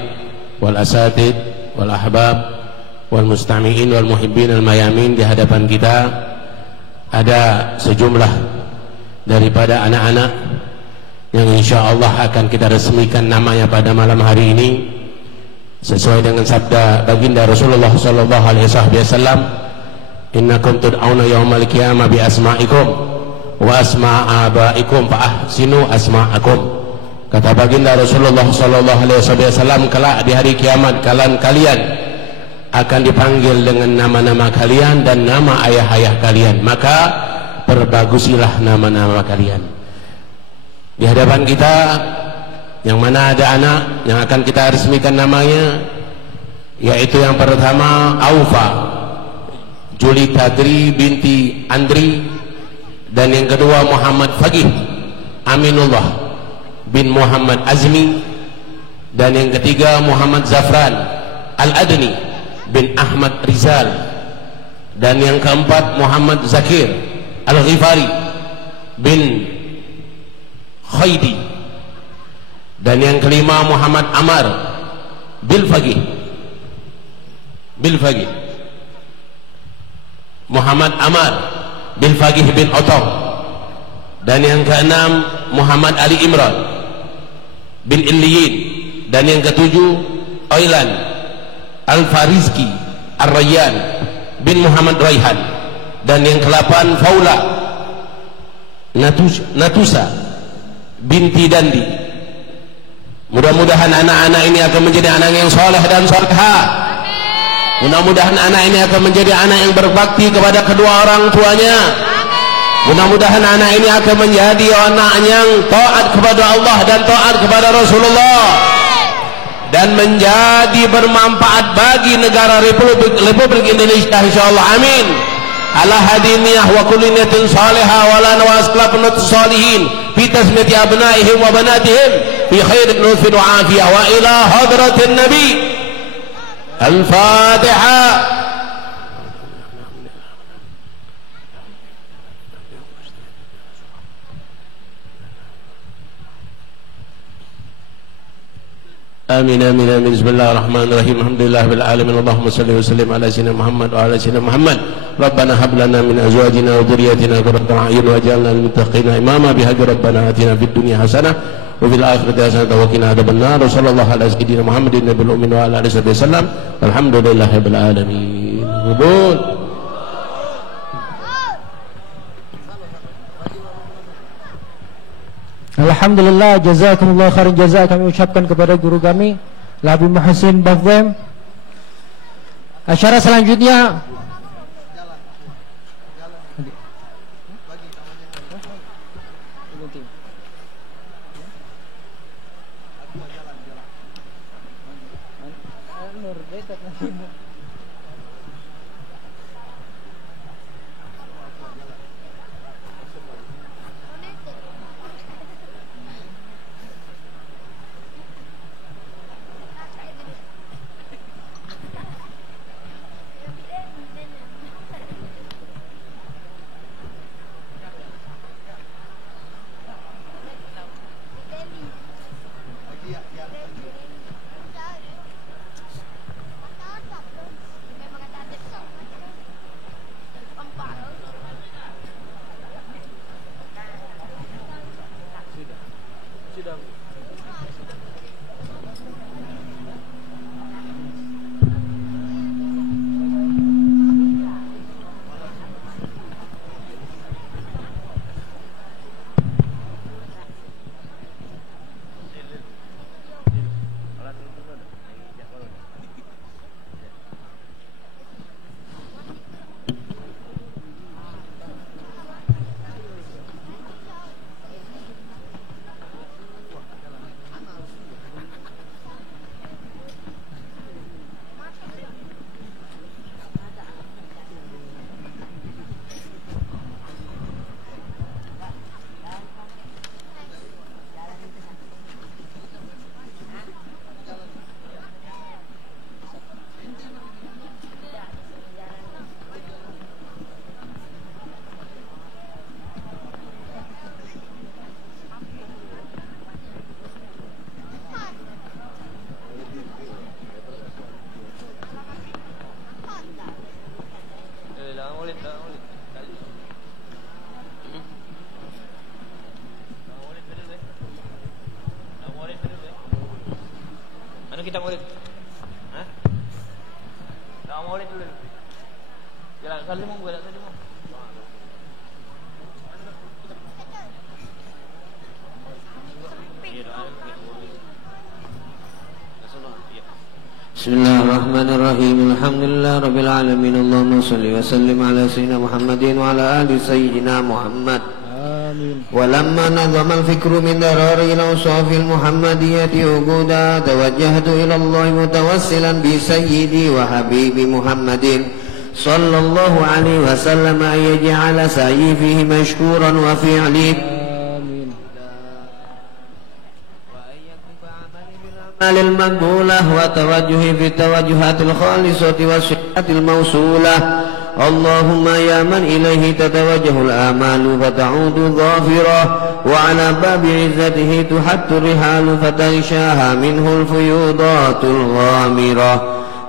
wal asatid wal ahbab wal mustami'in wal muhibbin al mayamin. Di hadapan kita ada sejumlah daripada anak-anak yang insyaallah akan kita resmikan namanya pada malam hari ini sesuai dengan sabda baginda Rasulullah sallallahu alaihi wasallam, innakum tud'auna yaumal qiyamah bi asma'ikum wa asma'abaikum fa ahsinu asma'akum. Kata baginda Rasulullah sallallahu alaihi wasallam, kelak di hari kiamat kalian akan dipanggil dengan nama-nama kalian dan nama ayah-ayah kalian, maka perbagusilah nama-nama kalian. Di hadapan kita yang mana ada anak yang akan kita resmikan namanya, yaitu yang pertama Aufa Julita Dri binti Andri, dan yang kedua Muhammad Faqih Aminullah bin Muhammad Azmi, dan yang ketiga Muhammad Zafran Al-Adni bin Ahmad Rizal, dan yang keempat Muhammad Zakir Al-Ghifari bin Khaidi, dan yang kelima Muhammad Ammar bil Faqih Muhammad Ammar bin Faqih bin Otong, dan yang keenam Muhammad Ali Imran bin Iliyin, dan yang ketujuh Oilan Al-Farizki Ar-Rayyan bin Muhammad Raihan, dan yang ke-8 Faula Natusa binti Dandi. Mudah-mudahan anak-anak ini akan menjadi anak yang soleh dan solehah. Mudah-mudahan anak ini akan menjadi anak yang berbakti kepada kedua orang tuanya. Mudah-mudahan anak ini akan menjadi anak yang taat kepada Allah dan taat kepada Rasulullah, dan menjadi bermanfaat bagi negara Republik Indonesia insyaallah. Amin. Ala hadiniyah wa kulli niyatin salihah wa la nawasqala penut salihin fi tasmiyati abnaihim wa banatihim fi khairin nufin wa afiyah wa ila hadratin nabi. Al-Fatihah. Amin amin amin. Bismillahirrahmanirrahim. Alhamdulillahirabbil alamin. Allahumma shalli wa sallim ala sayyidina Muhammad wa ala sayyidina Muhammad. Rabbana hab lana min azwajina wa dhurriyyatina qurrata a'yun waj'alna lil muttaqina imama bihaqqi rabbana atina fid dunya hasanah wa fil akhirati hasanah wa qina adzabannar. Sallallahu ala sayyidina Muhammadin nabiyil ummi wa ala alihi wasallam. Alhamdulillahirabbil alamin. Qubul. Alhamdulillah, jazakumullah khairan jazaa kami ucapkan kepada guru kami Habib Muhsin Bafwem. Acara selanjutnya kita maulid? Hah? Kita maulid dulu. Jalan kali mau buat tadi mau. Bismillahirrahmanirrahim. Alhamdulillah rabbil alamin. Allahumma shalli wa sallim ala sayyidina Muhammadin wa ala ali sayyidina Muhammad. ولما نظم الفكر من درار الأوصاف المحمدية وجودا توجهت إلى الله متوسلا بسيدي وحبيبي محمد صلى الله عليه وسلم أن يجعل سعي فيه مشكورا وفعلي وأن يكف عملي بالأعمال المقبولة وتوجهي في التوجهات الخالصة والصفات الموصولة. اللهم يا من إليه تتوجه الآمال فتعود ظافرة وعلى باب عزته تحت الرحال فتنشاها منه الفيوضات الغامرة.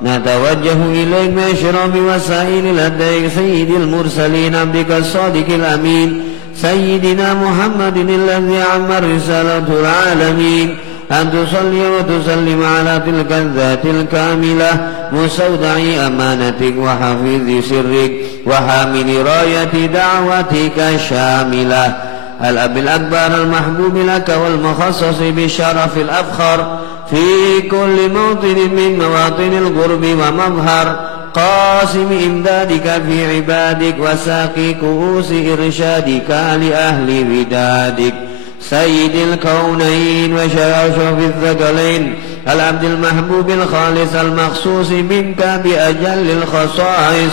نتوجه إليك بأشرف وسائل لديك سيد المرسلين عبدك الصادق الأمين سيدنا محمد الذي عم رسالة العالمين أن تصلي وتسلم على تلك الذات الكاملة مستودع أمانتك وحفيظ سرك وحامل راية دعوتك الشاملة الأب الأكبر المحبوب لك والمخصص بالشرف الأفخر في كل موطن من مواطن القرب ومظهر قاسم إمدادك في عبادك وساقي كؤوس إرشادك لأهل ودادك سيد الكونين وشرف الثقلين العبد المحبوب الخالص المخصوص منك بأجل الخصائص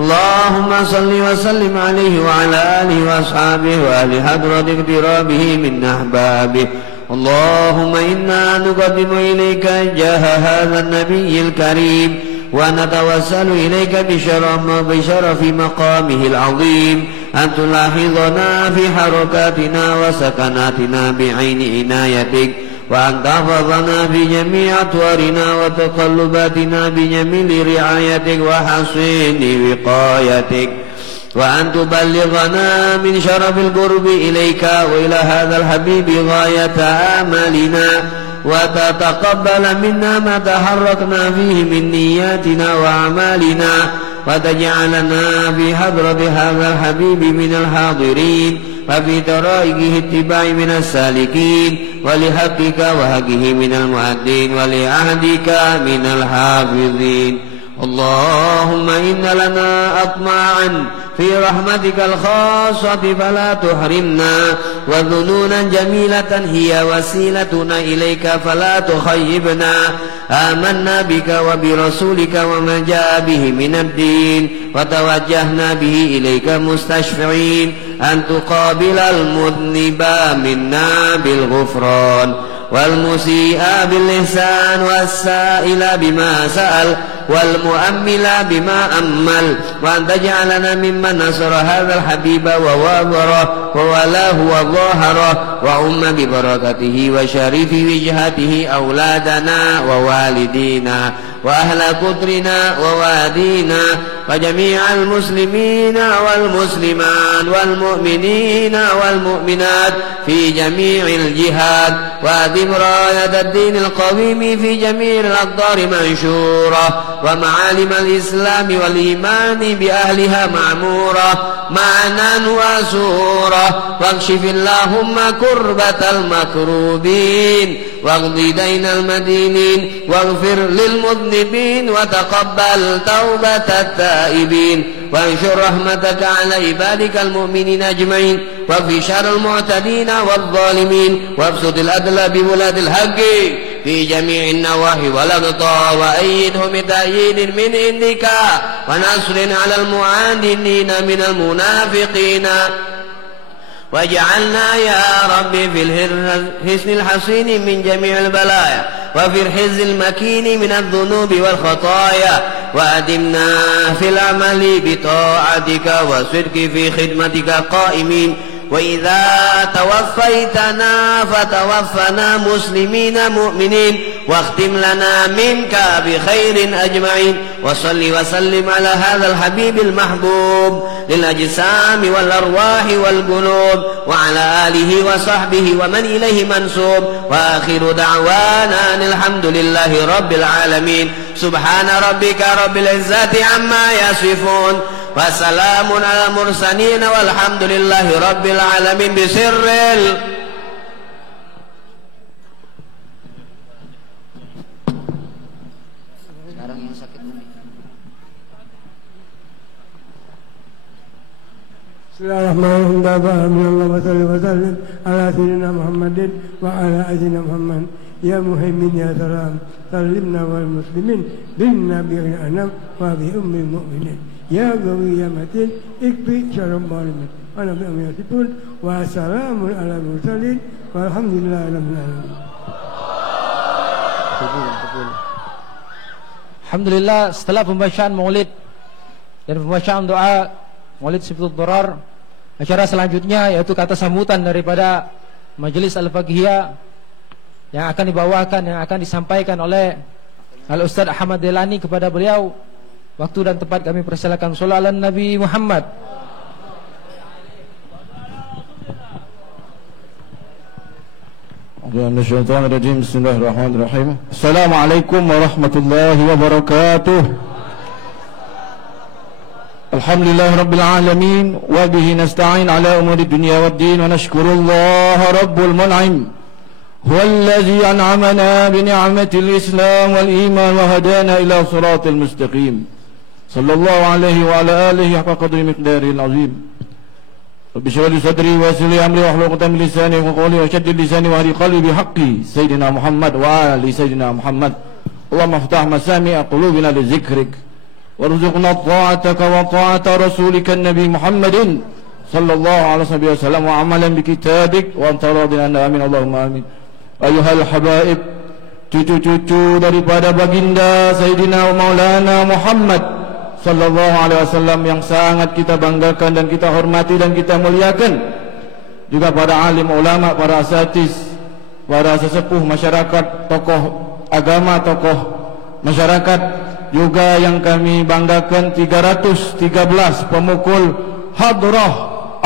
اللهم صل وسلم عليه وعلى آله وأصحابه وأهل حضرة اقترابه من أحبابه اللهم إنا نقدم إليك جاه هذا النبي الكريم ونتوسل إليك بشرف مقامه العظيم أن تلاحظنا في حركاتنا وسكناتنا بعين عنايتك وأن تحفظنا في جميع أطوارنا وتقلباتنا بجميل رعايتك وحسين وقايتك وأن تبلغنا من شرف القرب إليك وإلى هذا الحبيب غاية آمالنا وتتقبل منا ما تحركنا فيه من نياتنا وأعمالنا وتجعلنا في حضرة هذا الحبيب من الحاضرين وفي طرائقه اتباع من السالكين ولحقك وحقه من المؤدين ولعهدك من الحافظين اللهم إن لنا أطماعا في رحمتك الخاصة فلا تحرمنا وذنونا جميلة هي وسيلتنا إليك فلا تخيبنا آمنا بك وبرسولك وما جاء به من الدين وتوجهنا به إليك مستشفعين أن تقابل المذنب منا بالغفران والمسيء بالإحسان والسائل بما سأل والمؤمل بما أمل وأن تجعلنا ممن نصر هذا الحبيب وواظره وولاه وظاهره وأم ببركته وشريف وجهته أولادنا ووالدينا وأهل قطرنا ووادينا وجميع المسلمين والمسلمات والمؤمنين والمؤمنات في جميع الجهات وأدم راية الدين القويم في جميع الأقطار منشورة ومعالم الإسلام والإيمان بأهلها معمورة معنا وسورة واكشف اللهم كربة المكروبين واقض دين المدينين واغفر للمذنبين وتقبل توبة التائبين وانشر رحمتك على عبادك المؤمنين أجمعين وفي شر المعتدين والظالمين وابسط الأدل بولاد الحق في جميع النواحي والأقطار وأيدهم بتأييد من عندك ونصر على المعاندين من المنافقين واجعلنا يا رب في الحصن الحصين من جميع البلايا وفي الحز المكين من الذنوب والخطايا وأدمنا في العمل بطاعتك والصدق في خدمتك قائمين وإذا توفيتنا فتوفنا مسلمين مؤمنين واختم لنا منك بخير أجمعين وصل وسلم على هذا الحبيب المحبوب للأجسام والأرواح والقلوب وعلى آله وصحبه ومن إليه منسوب وآخر دعوانا أن الحمد لله رب العالمين سبحان ربك رب العزة عما يصفون وسلام على المرسلين والحمد لله رب العالمين بسر sekarang yang sakit umi. Bismillahirrahmanirrahim. Allahumma salli wa sallim ala sayyidina Muhammadin wa ala sayyidina Muhammad. Ya muhaimin ya salam sallimna wal muslimin bin nabiyil anam wa bi ummil mu'minin. Ya Gawi ya Matin ikbi syarab malimin wa nabi amyasipun wa salamun ala mursalin walhamdulillah rabbil alamin. Alhamdulillah, setelah pembacaan maulid dan pembacaan doa maulid Siftul Durar, acara selanjutnya yaitu kata sambutan daripada Majelis Al-Faqihiyah yang akan dibawakan, yang akan disampaikan oleh Al-Ustaz Ahmad Delani kepada beliau. Waktu dan tempat kami persilakan. Shallallahu ala Nabi Muhammad. Bismillahirrahmanirrahim. Assalamualaikum warahmatullahi wabarakatuh. Alhamdulillahirabbil alamin wa bihi nasta'in ala umuri dunya waddin wa nashkurullaha rabbul mun'im huwallazi an'amana bi ni'matil islam wal iman wa hadana ila siratal mustaqim. Sallallahu alaihi wa ala alihi haqqa qadri miqdaril azim. Rabbi shrah li sadri wa yassir li amri wahlul 'uqdatam min lisani yafqahu qawli wa shaddid lisani wa hdi qalbi bihaqqi sayyidina Muhammad wa ali sayyidina Muhammad. Allahumma iftah masami'a qulubina li dzikrik warzuqna ta'ataka wa ta'ata rasulika an-nabi Muhammadin sallallahu alaihi wasallam wa amalan bi kitabik wa anta radina amin Allahumma amin. Ayuhal habaib, cucu-cucu daripada baginda Sayyidina Maulana Muhammad sallallahu alaihi wasallam yang sangat kita banggakan dan kita hormati dan kita muliakan, juga para alim ulama, para asatiz, para sesepuh masyarakat, tokoh agama, tokoh masyarakat, juga yang kami banggakan 313 pemukul hadrah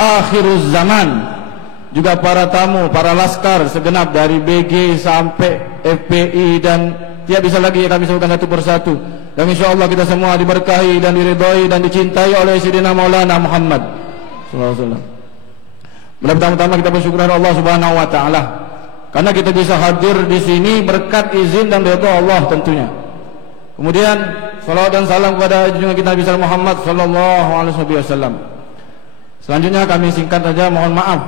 akhiruz zaman, juga para tamu, para laskar segenap dari BG sampai FPI dan tidak bisa lagi kami sebutkan satu persatu. Dan insyaallah kita semua diberkahi dan diridhai dan dicintai oleh Sayyidina Maulana Muhammad sallallahu alaihi wasallam. Pertama-tama kita bersyukur kepada Allah Subhanahu wa taala karena kita bisa hadir di sini berkat izin dan ridha Allah tentunya. Kemudian salawat dan salam kepada junjungan kita Nabi Muhammad sallallahu alaihi wasallam. Selanjutnya kami singkat saja, mohon maaf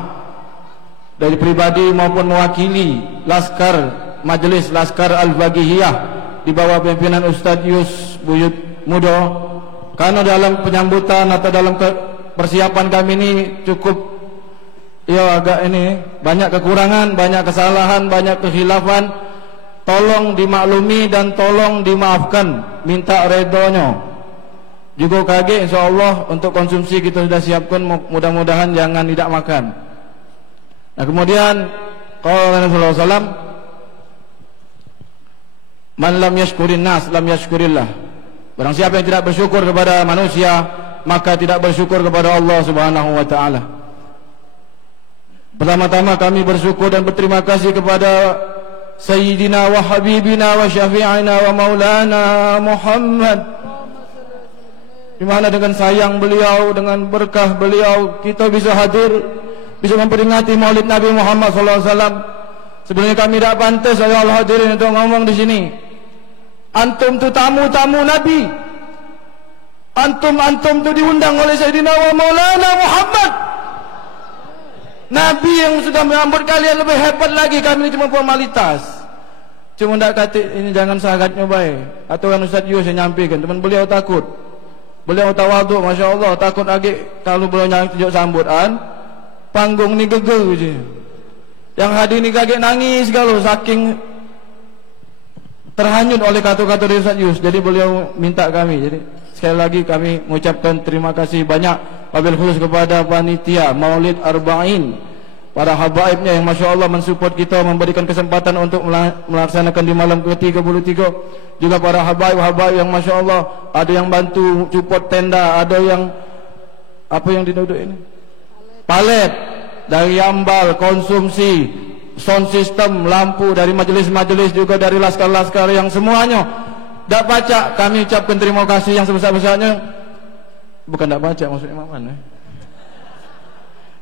dari pribadi maupun mewakili Laskar Majelis Laskar Al-Bagihiyah di bawah pimpinan Ustadz Yus Buyut Mudo, karena dalam penyambutan atau dalam persiapan kami ini cukup agak banyak kekurangan, banyak kesalahan, banyak kekhilafan. Tolong dimaklumi dan tolong dimaafkan, minta redonyo. Juga kage insyaallah untuk konsumsi kita sudah siapkan, mudah-mudahan jangan tidak makan. Nah kemudian qala Rasulullah SAW, man lam yashkurin nas lam yashkurillah. Barang siapa yang tidak bersyukur kepada manusia, maka tidak bersyukur kepada Allah Subhanahu wa taala. Pertama-tama kami bersyukur dan berterima kasih kepada Sayyidina wa Habibina wa Syafi'ina wa Maulana Muhammad, di mana dengan sayang beliau, dengan berkah beliau, kita bisa hadir, bisa memperingati Maulid Nabi Muhammad SAW. Sebenarnya kami tidak pantas ayol hadirin untuk ngomong di sini. Antum tu tamu-tamu Nabi. Antum tu diundang oleh Sayyidina wa Maulana Muhammad. Nabi yang sudah menyambut kalian lebih hebat lagi, kami ini cuma formalitas. Cuma tak kata ini jangan sangatnya baik. Atau kan Ustaz Yus yang nyampaikan, teman beliau takut. Beliau tawaduk, Masya Allah, takut lagi kalau beliau yang tunjuk sambutan, panggung ni gegel je. Yang hadir ni kaget nangis kalau saking terhanyut oleh kata-kata dari Ustaz Yus. Jadi beliau minta kami, jadi sekali lagi kami mengucapkan terima kasih banyak, wabil khusus kepada panitia Maulid Arba'in, para habaibnya yang Masya Allah mensupport kita, memberikan kesempatan untuk melaksanakan di malam ke-33. Juga para habaib yang Masya Allah, ada yang bantu support tenda, ada yang apa yang diduduk ini, palet dari ambal, konsumsi, sound system, lampu dari majelis-majelis, juga dari laskar-laskar yang semuanya tak baca, kami ucapkan terima kasih yang sebesar-besarnya. Bukan tak baca, maksudnya mana?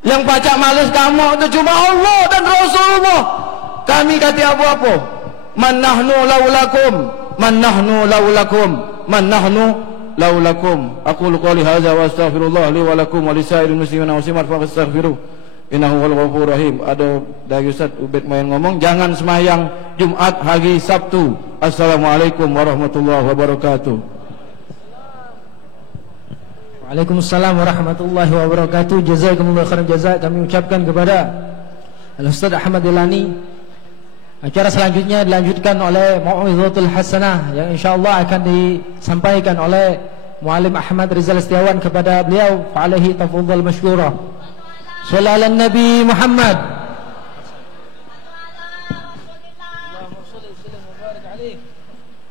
Yang baca males kamu itu cuma Allah dan Rasulullah. Kami kata apa-apa. Man nahnu laulakum, man nahnu laulakum, man nahnu laulakum. Aqulu qouli hadza wa astaghfirullah li wa lakum wa lisairil muslimina wa simar fastaghfiruh. Innahu wal ghafurur rahim. Ada dari Ustaz Ubed main ngomong, jangan semayang Jumat hari Sabtu. Assalamualaikum warahmatullahi wabarakatuh. Waalaikumsalam warahmatullahi wabarakatuh. Jazakumullah khairan jazak kami ucapkan kepada Al-Ustaz Ahmad Dilani. Acara selanjutnya dilanjutkan oleh Mau'izatul Hasanah yang insyaallah akan disampaikan oleh Muallim Ahmad Rizal Setiawan kepada beliau. Fa'alaihi tafadhal masykurah. Shallallahu ala Nabi Muhammad.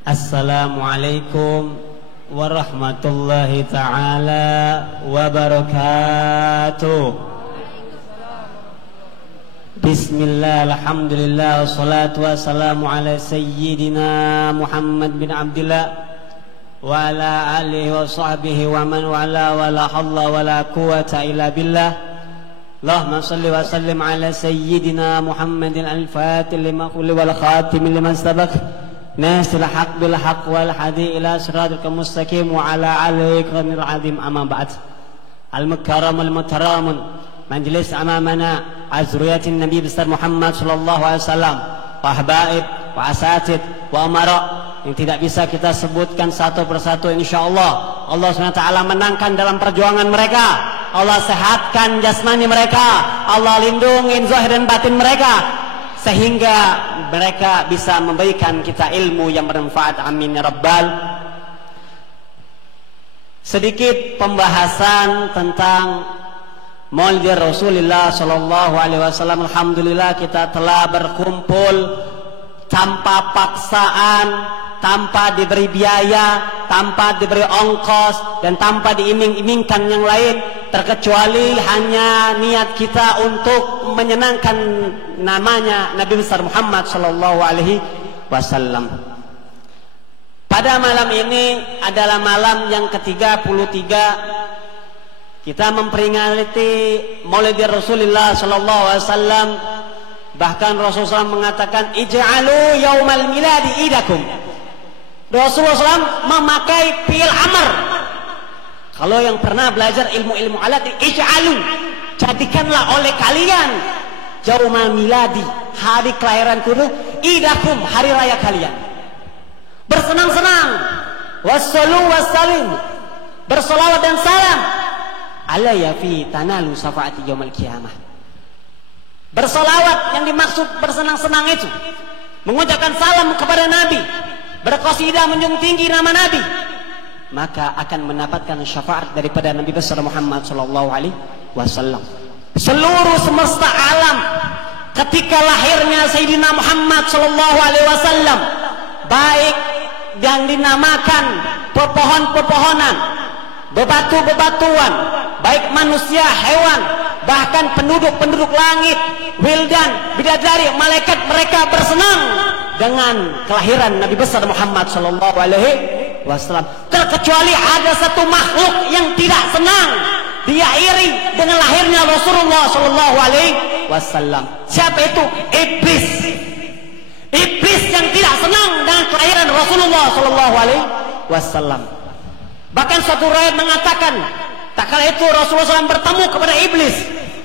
Assalamualaikum warahmatullahi ta'ala wabarakatuh. Bismillah, alhamdulillah, wassalatu wassalamu ala sayyidina Muhammad bin Abdillah wa ala alihi wa sahbihi wa man wala wa la hawla wa la quwata illa billah. Allahumma salli wa sallim ala sayyidina Muhammadin al-fatih lima khuli wal khatim liman sabaq nasil haq bil haq wal hadi ila siratal mustaqim wa ala alihi qamil azim amma ba'd. Al-mukarram al-muhtaramun majlis amamana azriyatin Nabi besar Muhammad sallallahu alaihi wasallam, wa habaib, wa asatid, wa amara yang tidak bisa kita sebutkan satu persatu. Insyaallah Allah SWT menangkan dalam perjuangan mereka, Allah sehatkan jasmani mereka, Allah lindungi zahir dan batin mereka sehingga mereka bisa memberikan kita ilmu yang bermanfaat. Amin ya rabbal. Sedikit pembahasan tentang Maulid Rasulullah sallallahu alaihi wasallam. Alhamdulillah kita telah berkumpul tanpa paksaan, tanpa diberi biaya, tanpa diberi ongkos, dan tanpa diiming-imingkan yang lain, terkecuali hanya niat kita untuk menyenangkan namanya Nabi besar Muhammad sallallahu alaihi wasallam. Pada malam ini adalah malam yang ke-33 kita memperingati Maulid Rasulullah sallallahu alaihi wasallam. Bahkan Rasulullah mengatakan ij'alu yaumal miladi idakum. Rasulullah SAW memakai fi'il amr. Kalau yang pernah belajar ilmu-ilmu alat, ij'alu, jadikanlah oleh kalian yaumal miladi, hari kelahiranku, idakum, hari raya kalian. Bersenang-senang, wassalu wassalim, bersolawat dan salam alayya fi tanalu syafaati yaumil qiyamah. Bersolawat yang dimaksud bersenang-senang itu mengucapkan salam kepada Nabi, berqasidah menjunjung tinggi nama Nabi, maka akan mendapatkan syafaat daripada Nabi besar Muhammad sallallahu alaihi wasallam. Seluruh semesta alam ketika lahirnya Sayyidina Muhammad sallallahu alaihi wasallam, baik yang dinamakan pepohon-pepohonan, bebatu-bebatuan, baik manusia, hewan, bahkan penduduk-penduduk langit, wildan, bidadari, malaikat, mereka bersenang dengan kelahiran Nabi besar Muhammad sallallahu alaihi wasallam. Terkecuali ada satu makhluk yang tidak senang, dia iri dengan lahirnya Rasulullah sallallahu alaihi wasallam. Siapa itu? Iblis. Iblis yang tidak senang dengan kelahiran Rasulullah sallallahu alaihi wasallam. Bahkan suatu riwayat mengatakan, tak kala itu Rasulullah SAW bertemu kepada iblis.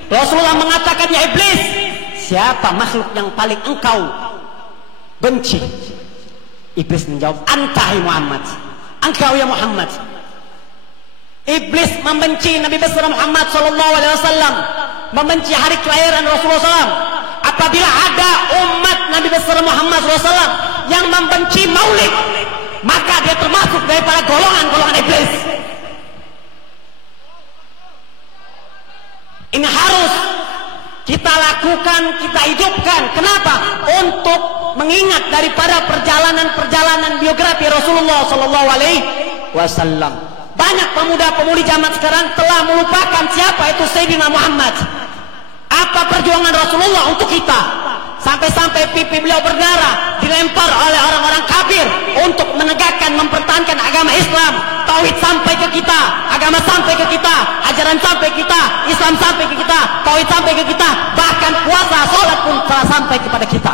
Rasulullah mengatakan, ya iblis, siapa makhluk yang paling engkau benci? Iblis menjawab, antai Muhammad, engkau ya Muhammad. Iblis membenci Nabi besar Muhammad SAW, membenci hari kelahiran Rasulullah SAW. Apabila ada umat Nabi besar Muhammad SAW yang membenci maulid, maka dia termasuk daripada golongan-golongan iblis. Ini harus kita lakukan, kita hidupkan. Kenapa? Untuk mengingat daripada perjalanan-perjalanan biografi Rasulullah sallallahu alaihi wasallam. Banyak pemuda-pemudi zaman sekarang telah melupakan siapa itu Sayyidina Muhammad. Apa perjuangan Rasulullah untuk kita? Sampai-sampai pipi beliau berdarah, dilempar oleh orang-orang kafir untuk menegakkan, mempertahankan agama Islam. Tauhid sampai ke kita, agama sampai ke kita, ajaran sampai ke kita, Islam sampai ke kita, tauhid sampai ke kita, bahkan puasa, sholat pun telah sampai kepada kita.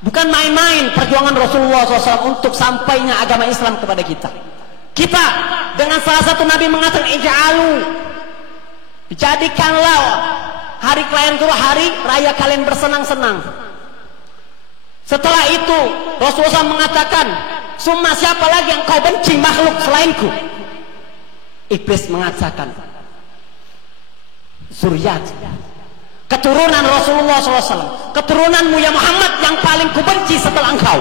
Bukan main-main perjuangan Rasulullah SAW untuk sampainya agama Islam kepada kita. Kita dengan salah satu Nabi mengatakan ij'alu, dijadikanlah hari kalian itu hari raya kalian bersenang-senang. Setelah itu Rasulullah SAW mengatakan, summa siapa lagi yang kau benci makhluk selainku? Iblis mengatakan, zuriat, keturunan Rasulullah SAW, keturunanmu ya Muhammad yang paling kubenci setelah engkau.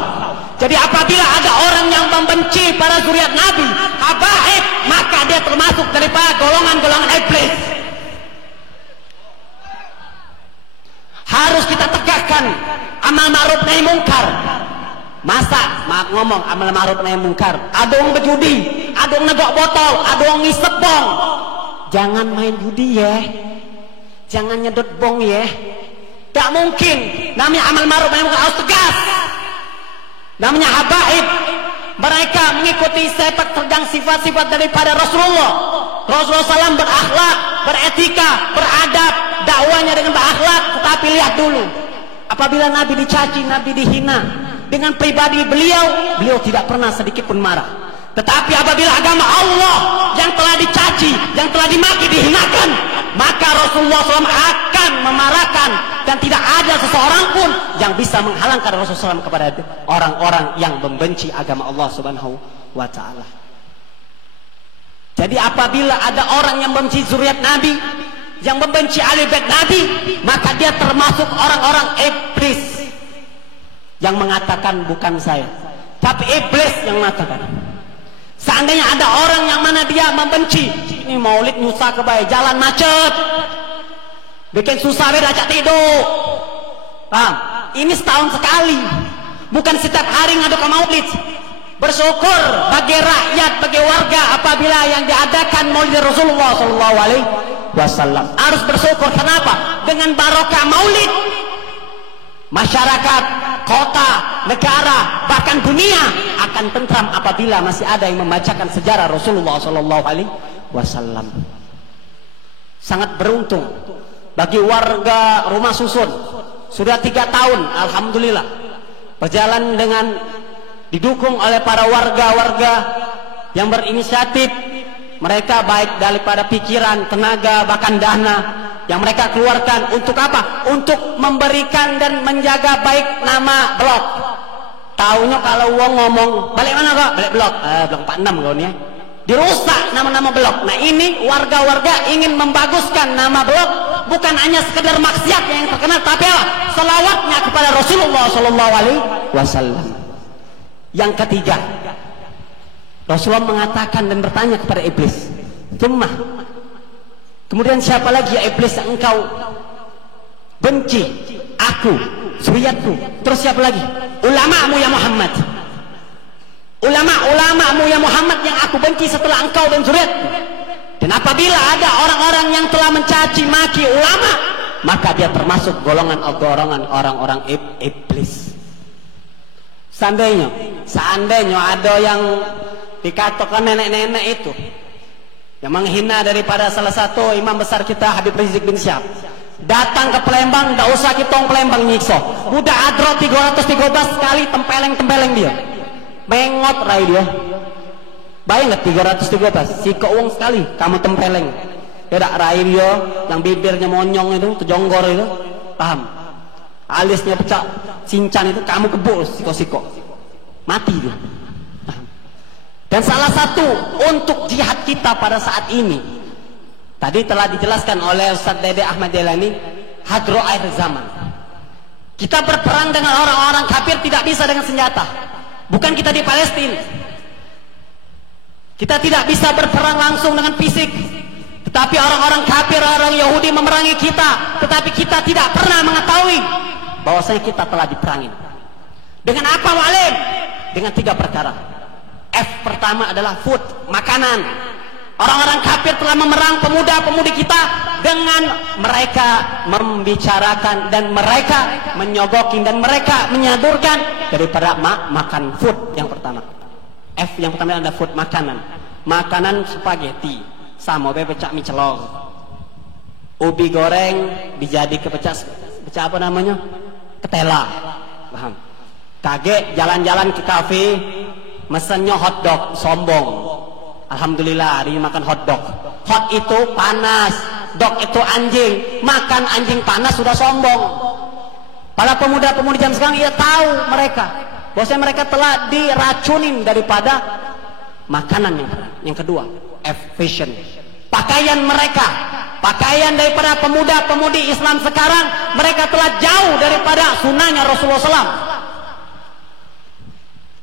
Jadi apabila ada orang yang membenci para zuriat Nabi, habaib, maka dia termasuk daripada golongan-golongan iblis. Harus kita tegakkan amal ma'ruf nahi mungkar. Masa ngomong amal ma'ruf nahi mungkar, ada yang berjudi, ada yang negok botol, ada yang ngisep bong. Jangan main judi ya, jangan nyedot bong ya. Tak mungkin. Namanya amal ma'ruf harus tegas. Namanya habaib. Mereka mengikuti sepak terjang sifat-sifat daripada Rasulullah. Rasulullah SAW berakhlak, beretika, beradab, dakwanya dengan berakhlak. Tetapi lihat dulu, apabila Nabi dicaci, Nabi dihina, dengan pribadi beliau tidak pernah sedikit pun marah. Tetapi apabila agama Allah yang telah dicaci, yang telah dimaki, dihinakan, maka Rasulullah SAW akan memarahkan, dan tidak ada seseorang pun yang bisa menghalangkan Rasulullah SAW kepada orang-orang yang membenci agama Allah Subhanahu wa ta'ala. Jadi apabila ada orang yang membenci zuriat Nabi, yang membenci ahli bait Nabi, maka dia termasuk orang-orang iblis yang mengatakan bukan saya, tapi iblis yang mengatakan. Seandainya ada orang yang mana dia membenci, ini maulid nyusah kebaik, jalan macet, bikin susah beda cak tidur. Paham? Ini setahun sekali, bukan setiap hari ngadu ke maulid. Bersyukur bagi rakyat, bagi warga apabila yang diadakan maulid Rasulullah SAW. Harus bersyukur. Kenapa? Dengan barokah maulid, masyarakat, kota, negara, bahkan dunia akan tentram apabila masih ada yang membacakan sejarah Rasulullah SAW. Sangat beruntung bagi warga Rumah Susun. Sudah 3 tahun, alhamdulillah, berjalan dengan didukung oleh para warga-warga yang berinisiatif. Mereka baik daripada pikiran, tenaga, bahkan dana yang mereka keluarkan untuk apa? Untuk memberikan dan menjaga baik nama blok. Taunya kalau uang ngomong balik mana kok? Balik blok. Blok 46 kau nih. Dirusak nama-nama blok. Nah ini warga-warga ingin membaguskan nama blok, bukan hanya sekedar maksiat yang terkenal, tapi apa? Selawatnya kepada Rasulullah SAW. Yang ketiga, Rasulullah mengatakan dan bertanya kepada iblis, kemudian siapa lagi ya iblis yang engkau benci? Aku, zuriatku. Terus siapa lagi? Ulamamu ya Muhammad. Ulamamu ya Muhammad yang aku benci setelah engkau dan zuriatmu. Dan apabila ada orang-orang yang telah mencaci maki ulama, maka dia termasuk golongan orang-orang iblis. Seandainya ada yang dikatakan nenek-nenek itu yang menghina daripada salah satu imam besar kita Habib Rizik bin Syihab, datang ke Palembang, tidak usah kita Palembang nyiksa, udah adro 313 kali tempeleng dia, mengot rai dia, bayang nggak 313 si keuang sekali kamu tempeleng, tidak rai dia yang bibirnya monyong itu, terjonggor itu, paham? Alisnya pecah, cincan itu kamu kebul siko-siko, mati dia. Dan salah satu untuk jihad kita pada saat ini, tadi telah dijelaskan oleh Ustaz Dede Ahmad Delani, hadro akhir zaman. Kita berperang dengan orang-orang kafir tidak bisa dengan senjata. Bukan kita di Palestina. Kita tidak bisa berperang langsung dengan fisik. Tetapi orang-orang kafir, orang Yahudi memerangi kita, tetapi kita tidak pernah mengetahui bahwasanya kita telah diperangi. Dengan apa, Mu'alim? Dengan 3 perkara. F pertama adalah food, makanan. Orang-orang kafir telah memerang pemuda-pemudi kita dengan mereka membicarakan dan mereka menyogokin dan mereka menyodorkan daripada makan food yang pertama. F yang pertama adalah food, makanan. Makanan spaghetti, sama pecah mie celor, ubi goreng dijadi ke pecah apa namanya? Ketela. Paham? Kaget jalan-jalan ke kafe, mesennya hotdog, sombong. Alhamdulillah hari ini makan hotdog. Hot itu panas, dog itu anjing. Makan anjing panas sudah sombong. Para pemuda-pemudi jam sekarang ia tahu mereka bahwasanya mereka telah diracunin daripada makanan yang kedua. F fashion. Pakaian mereka, pakaian daripada pemuda-pemudi Islam sekarang, mereka telah jauh daripada sunnahnya Rasulullah SAW.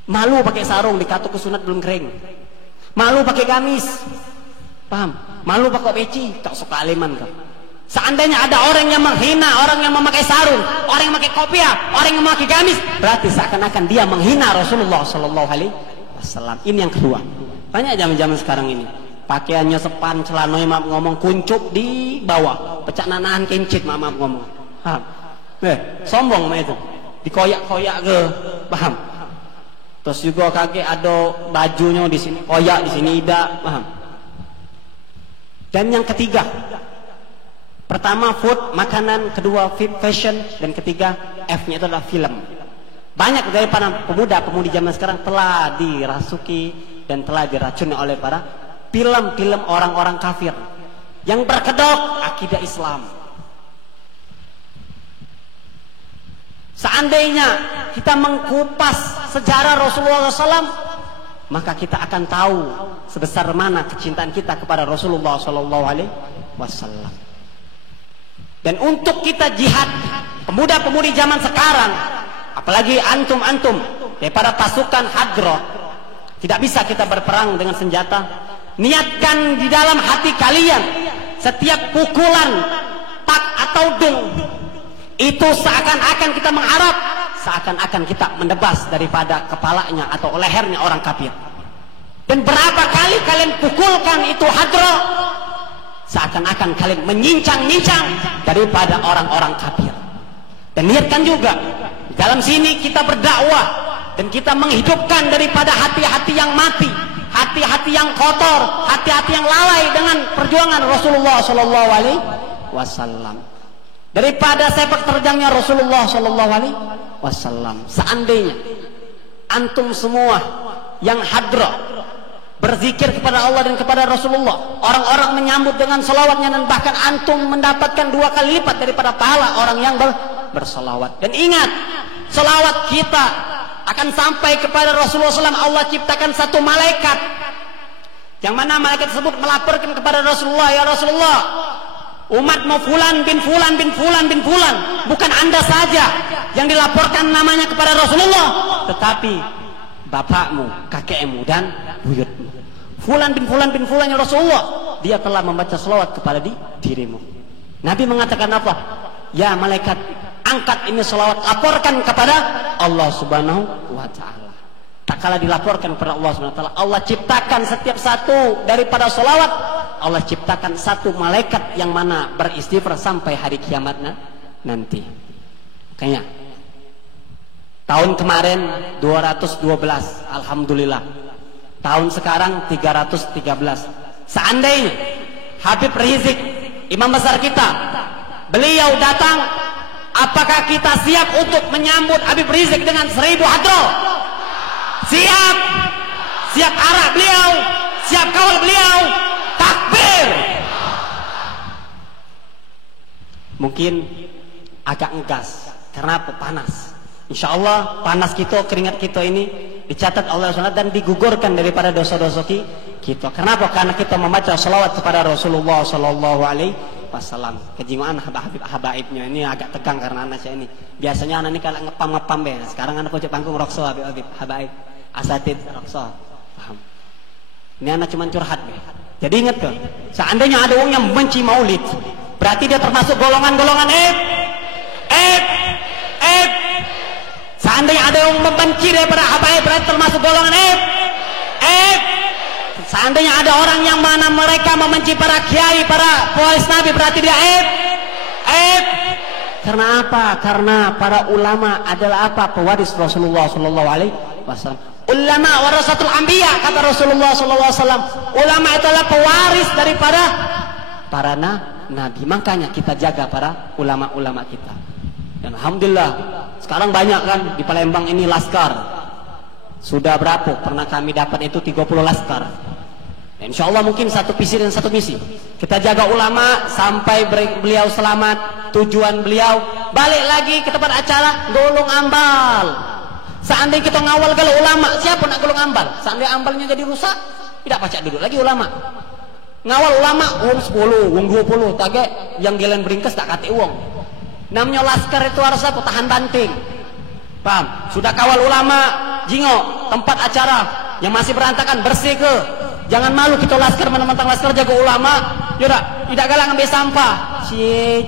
Malu pakai sarung, dikatuk ke sunat belum kering. Malu pakai gamis, paham? Malu pakai peci, tak suka aliman kan? Seandainya ada orang yang menghina orang yang memakai sarung, orang yang memakai kopiah, orang yang memakai gamis, berarti seakan-akan dia menghina Rasulullah SAW. Ini yang kedua. Banyak zaman-zaman sekarang ini, pakaiannya sepan, celananya maaf ngomong kuncup di bawah, pecah nanahan kincit maaf ngomong. Paham? Sombong mah itu. Dikoyak-koyak ke, paham? Terus juga kakek ada bajunya di sini koyak, di sini tidak, paham? Dan yang ketiga, pertama food, makanan, kedua fashion, dan ketiga F-nya itu adalah film. Banyak daripada pemuda-pemudi zaman sekarang telah dirasuki dan telah diracuni oleh para film-film orang-orang kafir yang berkedok akidah Islam. Seandainya kita mengkupas sejarah Rasulullah SAW, maka kita akan tahu sebesar mana kecintaan kita kepada Rasulullah SAW. Dan untuk kita jihad, pemuda-pemudi zaman sekarang, apalagi antum-antum daripada pasukan Hadra, tidak bisa kita berperang dengan senjata. Niatkan di dalam hati kalian, setiap pukulan tak atau dung itu seakan-akan kita mengharap, seakan-akan kita mendebas daripada kepalanya atau lehernya orang kafir. Dan berapa kali kalian pukulkan itu Hadra, seakan-akan kalian menyincang-nyincang daripada orang-orang kafir. Dan niatkan juga dalam sini kita berdakwah dan kita menghidupkan daripada hati-hati yang mati, hati-hati yang kotor, hati-hati yang lalai dengan perjuangan Rasulullah SAW. Daripada sepak terjangnya Rasulullah SAW. Seandainya antum semua yang Hadra berzikir kepada Allah dan kepada Rasulullah, orang-orang menyambut dengan salawatnya, dan bahkan antum mendapatkan 2 kali lipat daripada pahala orang yang bersalawat. Dan ingat, salawat kita akan sampai kepada Rasulullah SAW. Allah ciptakan satu malaikat, yang mana malaikat tersebut melaporkan kepada Rasulullah, ya Rasulullah, umatmu fulan bin fulan bin fulan bin fulan, bukan anda saja yang dilaporkan namanya kepada Rasulullah, tetapi bapakmu, kakekmu, dan buyutmu. Fulan bin fulan bin fulan ya Rasulullah, dia telah membaca selawat kepada dirimu. Nabi mengatakan apa? Ya malaikat, angkat ini selawat, laporkan kepada Allah Subhanahu wa ta'ala. Tak kala dilaporkan kepada Allah Subhanahu wa ta'ala, Allah ciptakan setiap satu daripada selawat, Allah ciptakan satu malaikat yang mana beristighfar sampai hari kiamat nanti. Kayaknya tahun kemarin 212, alhamdulillah. Tahun sekarang 313. Seandainya Habib Rizik, imam besar kita, beliau datang, apakah kita siap untuk menyambut Habib Rizik dengan 1000 hadro? Siap. Siap arak beliau, siap kawal beliau. Takbir. Mungkin agak ngegas karena panas. Insya Allah panas kita, keringat kita ini dicatat Allah SWT dan digugurkan daripada dosa-dosa kita. Kenapa? Karena kita membaca salawat kepada Rasulullah SAW. Kejiwaan habaibnya ini agak tegang karena anak saya ini. Biasanya anak ini kalau ngepam-ngepam be. Sekarang anak pojok panggung rokso habaib, asatid rokso. Paham? Ini anak cuma curhat be. Jadi ingat ke, seandainya ada orang yang membenci maulid, berarti dia termasuk golongan-golongan Seandainya ada yang membenci daripada habaib, berarti termasuk golongan Seandainya ada orang yang mana mereka membenci para kiai, para pewaris Nabi, berarti dia Karena apa? Karena para ulama adalah apa? Pewaris Rasulullah SAW. Ulama warasatul anbiya, kata Rasulullah SAW. Ulama itu adalah pewaris daripada para nabi. Makanya kita jaga para ulama-ulama kita. Dan alhamdulillah sekarang banyak kan di Palembang ini laskar. Sudah berapa? Pernah kami dapat itu 30 laskar. Dan insya Allah mungkin satu visi dan satu misi. Kita jaga ulama sampai beliau selamat, tujuan beliau balik lagi ke tempat acara golong ambal. Seandainya kita ngawal kalau ulama, siapa nak golong ambal? Seandainya ambalnya jadi rusak, tidak pacak duduk lagi ulama. Ngawal ulama, uang 10, uang 20, tage yang gelen beringkes tak kate uang. Namanya laskar itu harus apa? Tahan banting. Paham? Sudah kawal ulama, jingo, tempat acara yang masih berantakan, bersih ke. Jangan malu kita laskar, mentang-mentang laskar jaga ulama. Yaudah, tidak galak ngambil sampah.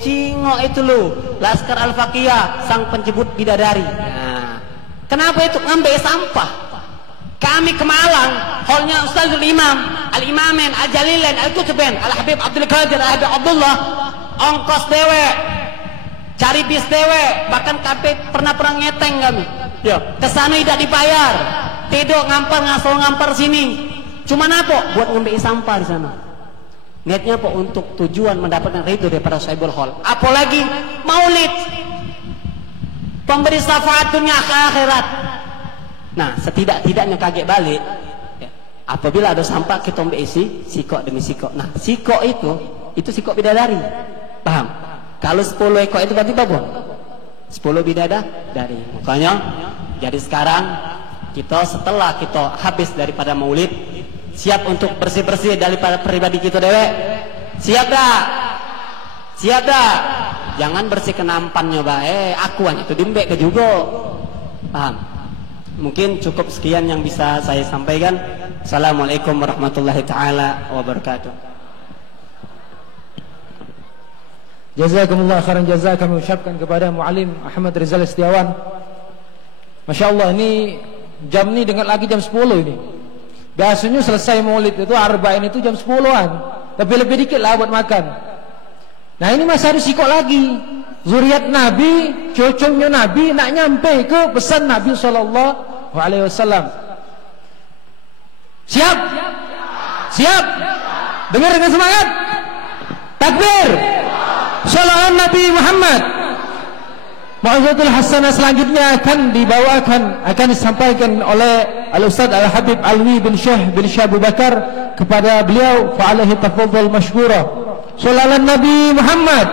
Jingo itu lo, laskar Al-Faqiyah, sang penjemput bidadari. Nah, kenapa itu ngambil sampah? Kami ke Malang, holnya Ustazul Imam, Al-Imamin, Al-Jalilain, Al-Kutubain, Al-Habib Abdul Qadir, Al-Habib Abdullah, ongkos dewe cari bis dewe, bahkan sampai pernah ngeteng kami. Ya, kesana tidak dibayar, tidur ngampar sini. Cuman apa? Buat ngambil sampah di sana. Niatnya apa? Untuk tujuan mendapatkan ridho daripada Sahibul Hal. Apalagi maulid, pemberi syafaat dunia ke akhirat. Nah, setidak-tidaknya kaget balik. Ya, apabila ada sampah kita ambil isi sikok demi sikok. Nah, sikok itu sikok bidadari. Paham? Kalau 10 ekor itu berarti berapa? 10 bidadari. Makanya jadi sekarang kita setelah kita habis daripada maulid, siap untuk bersih-bersih daripada pribadi kita dewek. Siap dah? Siap dah? Jangan bersih kenampannya bae, aku hanya itu dimbek ke juga. Paham? Mungkin cukup sekian yang bisa saya sampaikan. Assalamualaikum warahmatullahi taala wabarakatuh. Jazakumullah khairan jazaa kami ucapkan kepada Muallim Ahmad Rizal Setiawan. Masya Allah, ini jam ini dengar lagi jam 10 ini. Biasanya selesai maulid itu arba'in itu jam 10-an, tapi lebih dikit lah buat makan. Nah ini masih ada sikok lagi. Zuriat Nabi, cucunya Nabi nak nyampe ke pesan Nabi SAW. Siap? Siap? Dengar dengan semangat. Takbir. Shalawat Nabi Muhammad. Mau'izatul hasanah selanjutnya akan disampaikan oleh Al-Ustaz Al-Habib Alwi bin Syekh bin Syekh Abu Bakar kepada beliau. Fa'alaihi tafadhal mashkura. Shalawat Nabi Muhammad.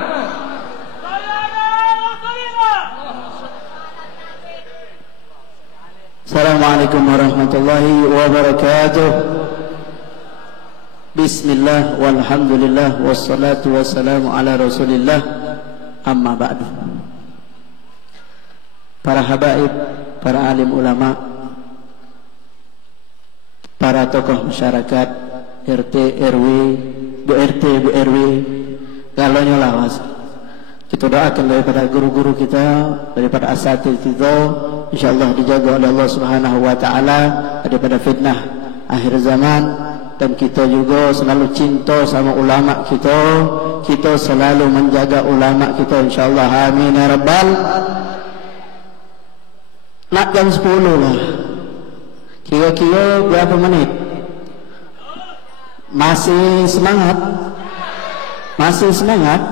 Assalamualaikum warahmatullahi wabarakatuh. Bismillah walhamdulillah wassalatu wassalamu ala rasulillah, amma ba'du. Para habaib, para alim ulama, para tokoh masyarakat, RT, RW, Bu RT, Bu RW, galonnya lawas. Kita doakan daripada guru-guru kita, daripada asatidz kita, insyaallah dijaga oleh Allah Subhanahu wa taala daripada fitnah akhir zaman, dan kita juga selalu cinta sama ulama kita. Kita selalu menjaga ulama kita insyaallah. Amin ya rabbal. Nak jam 10 lah. Kira-kira berapa menit? Masih semangat? Masih semangat?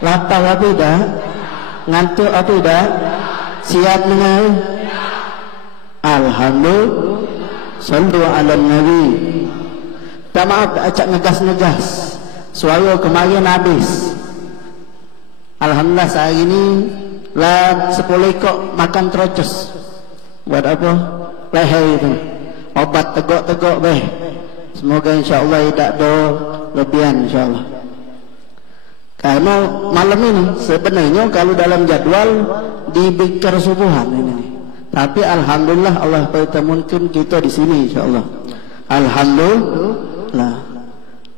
Lapar apa tidak? Ngantuk apa tidak? Siap dengar? Alhamdulillah. Sallu ala Nabi. Tak maaf, acak ngegas-ngegas. Suara kemarin habis. Alhamdulillah sehari ini lah 10 ekor makan terocos. Buat apa? Leher itu. Obat tegok-tegok beh. Semoga insyaAllah tidak ada lebihan insyaAllah. Karena malam ini sebenarnya kalau dalam jadwal di Bikar Subuhan ini. Tapi alhamdulillah Allah pertemukan kita di sini insyaallah. Alhamdulillah.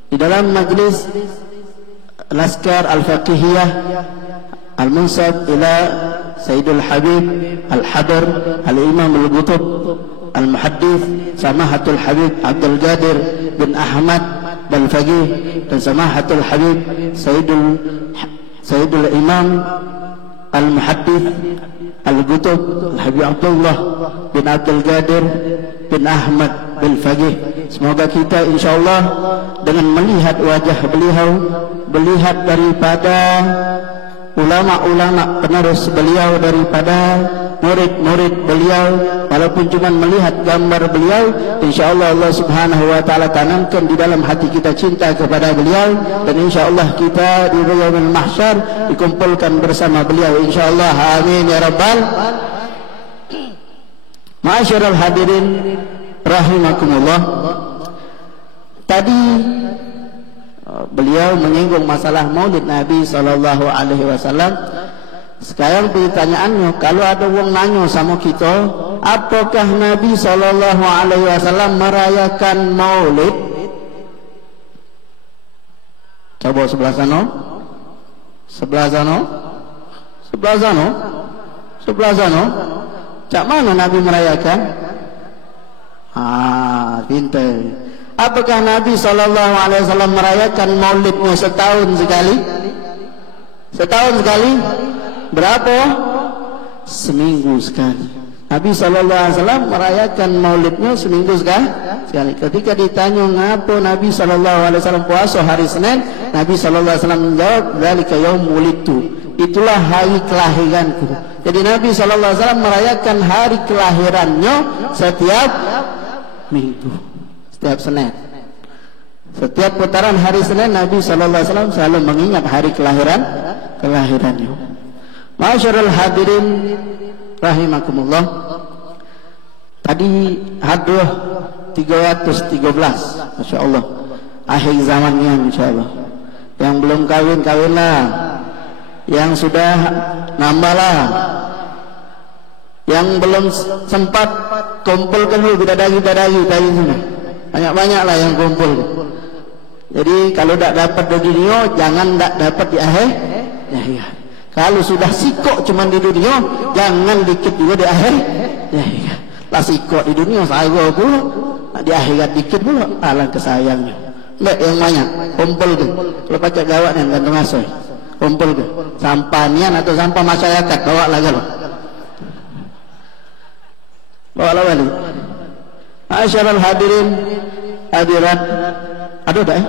Di dalam majlis Laskar Al-Faqihiyah Al-Munsab ila Sayyidul Habib Al-Hadar Al-Imam Al-Qutub Al-Muhaddith Samahatul Habib Abdul Qadir bin Ahmad Al-Faqih dan Samahatul Habib Sayyidul Imam Al-Muhaddith Al-Qutub Al-Habib Abdullah bin Abdul Qadir bin Ahmad bin Faqih. Semoga kita insyaallah dengan melihat wajah beliau, melihat daripada ulama-ulama penerus beliau, daripada murid-murid beliau, walaupun cuma melihat gambar beliau, insyaallah Allah Subhanahu wa taala tanamkan di dalam hati kita cinta kepada beliau, dan insyaallah kita di yaumul mahsyar dikumpulkan bersama beliau insyaallah. Amin ya rabbal. Ma'asyiral hadirin rahimakumullah. Tadi beliau menyinggung masalah Maulid Nabi sallallahu alaihi wasallam. Sekarang pertanyaannya, kalau ada orang nanya sama kita, apakah Nabi sallallahu alaihi wasallam merayakan Maulid? Coba sebelah sana. Sebelah sana. Sebelah sana. Sebelah sana. Cak mana Nabi merayakan? Pintar. Apakah Nabi sallallahu alaihi wasallam merayakan Maulidnya setahun sekali? Setahun sekali? berapa? Seminggu sekali. Nabi SAW merayakan maulidnya seminggu sekali. Ketika ditanya ngapa Nabi SAW puasa hari Senin, Nabi SAW menjawab, "Dzalika yaum wulidtu." Itulah hari kelahiranku. Jadi Nabi SAW merayakan hari kelahirannya setiap minggu, setiap Senin. Setiap putaran hari Senin Nabi SAW selalu mengingat hari kelahirannya. Masyarul hadirin rahimakumullah. Tadi hadrah 313, Masya Allah, akhir zamannya Insya Allah. Yang belum kawinlah, yang sudah nambahlah, yang belum sempat kumpulkan dulu bidadari-bidadari dari sini, banyak-banyaklah yang kumpul. Jadi kalau tidak dapat di dunia, jangan tidak dapat di akhir. Ya. Kalau sudah sikok cuma di dunia, jangan dikit juga di akhir. Ya. Lah sikok di dunia saya pula, di akhirat dikit pula, alangkah sayangnya. Mbak yang banyak kumpul ke, kalau pakai gawat yang gantung asoy, kumpul ke, sampah nian atau sampah masyarakat bawa lagi loh, bawa lagi. Masyarul hadirin hadirat, ada tak?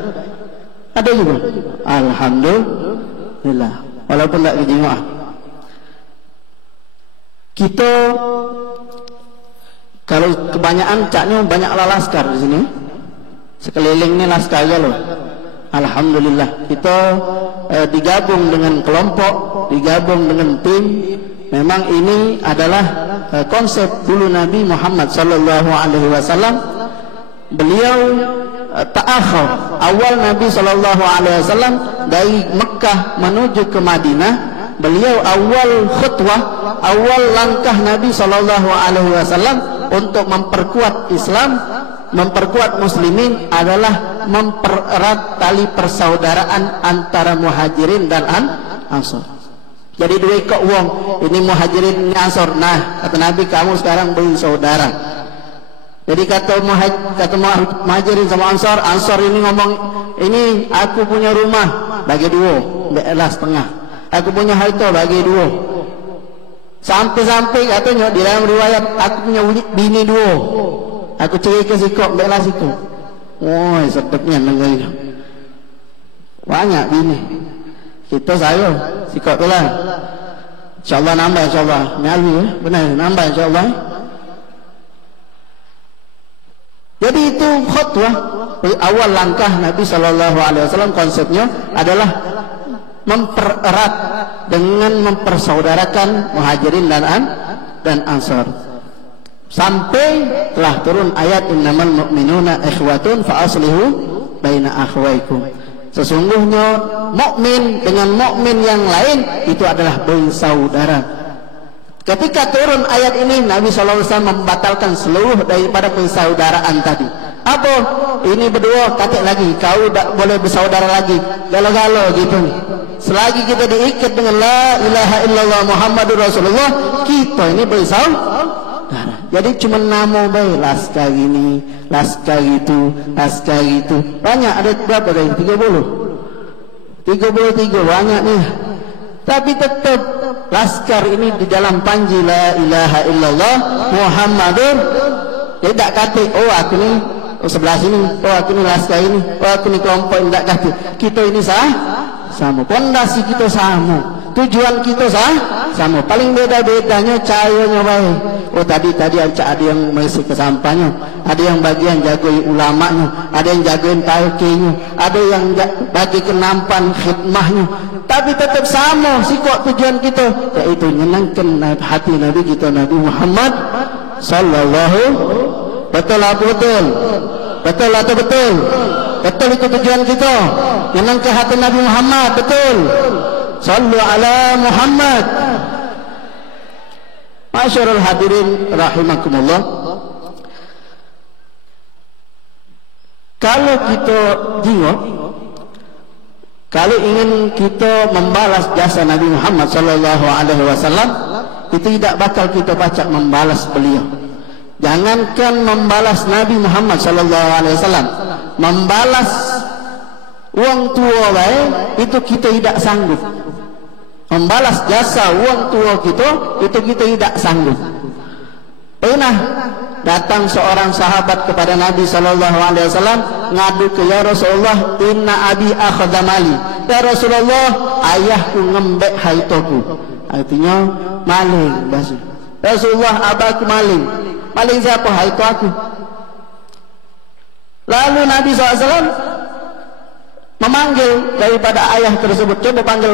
Ada juga. Alhamdulillah. Walaupun tak dijenguk. Kita kalau kebanyakan caknya banyak laskar di sini. Sekeliling ini laskar ya loh. Alhamdulillah. Kita digabung dengan kelompok, digabung dengan tim. Memang ini adalah konsep dulu Nabi Muhammad sallallahu alaihi wasallam. Beliau ta'akhir awal Nabi sallallahu alaihi wasallam dari Mekah menuju ke Madinah. Beliau awal khutbah, awal langkah Nabi sallallahu alaihi wasallam untuk memperkuat Islam, memperkuat muslimin adalah mempererat tali persaudaraan antara muhajirin dan ansor. Jadi dua kok wong, ini muhajirin, ini ansor. Nah, kata Nabi, kamu sekarang bersaudara. Jadi kata muhajirin sama ansor ini ngomong, ini aku punya rumah bagi dua, belah setengah. Aku punya harta bagi dua. Sampai-sampai katanya di dalam riwayat, aku punya bini dua. Aku cari ke sikok, belah sikok. Woi, sedapnya dengar. Banyak bini. Kita saya sikok tu lah. InsyaAllah nambah, insyaAllah. Nyali ya, benar nambah insyaAllah. Jadi itu khutbah awal langkah Nabi SAW. Konsepnya adalah mempererat dengan mempersaudarakan muhajirin dan ansar. Sampai telah turun ayat innamal mu'minuna ikhwatun fa aslihu baina akhwaikum. Sesungguhnya mukmin dengan mukmin yang lain itu adalah bersaudara. Ketika turun ayat ini, Nabi SAW membatalkan seluruh daripada persaudaraan tadi. Apa? Ini berdua kata lagi, kau tak boleh bersaudara lagi, galo-galo gitu nih. Selagi kita diikat dengan la ilaha illallah Muhammadur Rasulullah, kita ini bersaudara. Jadi cuma nama baik, laskar ini, laskar itu, laskar itu. Banyak, ada berapa dari 33 banyak nih. Tapi tetap laskar ini di dalam panji la ilaha illallah Muhammadur. Dia tak kata, oh aku ni sebelah sini, oh aku ni laskar ini, oh aku ni kelompok ini, tak kata. Kita ini sama, pondasi kita sama, tujuan kita sama. Paling beda-bedanya caranya baik. Oh tadi ada yang mengisi kesampahnya, ada yang bagian jagain ulamanya, ada yang jagain talqinya, ada yang bagi kenampan khidmahnya. Tapi tetap sama sikap tujuan kita, yaitu menyenangkan hati Nabi kita, Nabi Muhammad sallallahu. Betul atau betul? Betul atau betul? Betul itu tujuan kita, menyenangkan hati Nabi Muhammad. Betul. Sallu ala Muhammad. Masyarul hadirin rahimakumullah. Kalau kita jiwa, kalau ingin kita membalas jasa Nabi Muhammad sallallahu alaihi wasallam, itu tidak bakal kita baca membalas beliau. Jangankan membalas Nabi Muhammad sallallahu alaihi wasallam, membalas wong tua bae itu kita tidak sanggup. membalas jasa wong tua kita, itu kita tidak sanggup. Pernah datang seorang sahabat kepada Nabi SAW ngadu ke, ya Rasulullah, inna abi akhadha mali. Ya Rasulullah, ayahku ngembek hartaku. Artinya maling. Rasulullah, abahku maling. Maling siapa? Harta aku. Lalu Nabi SAW memanggil daripada ayah tersebut. Coba panggil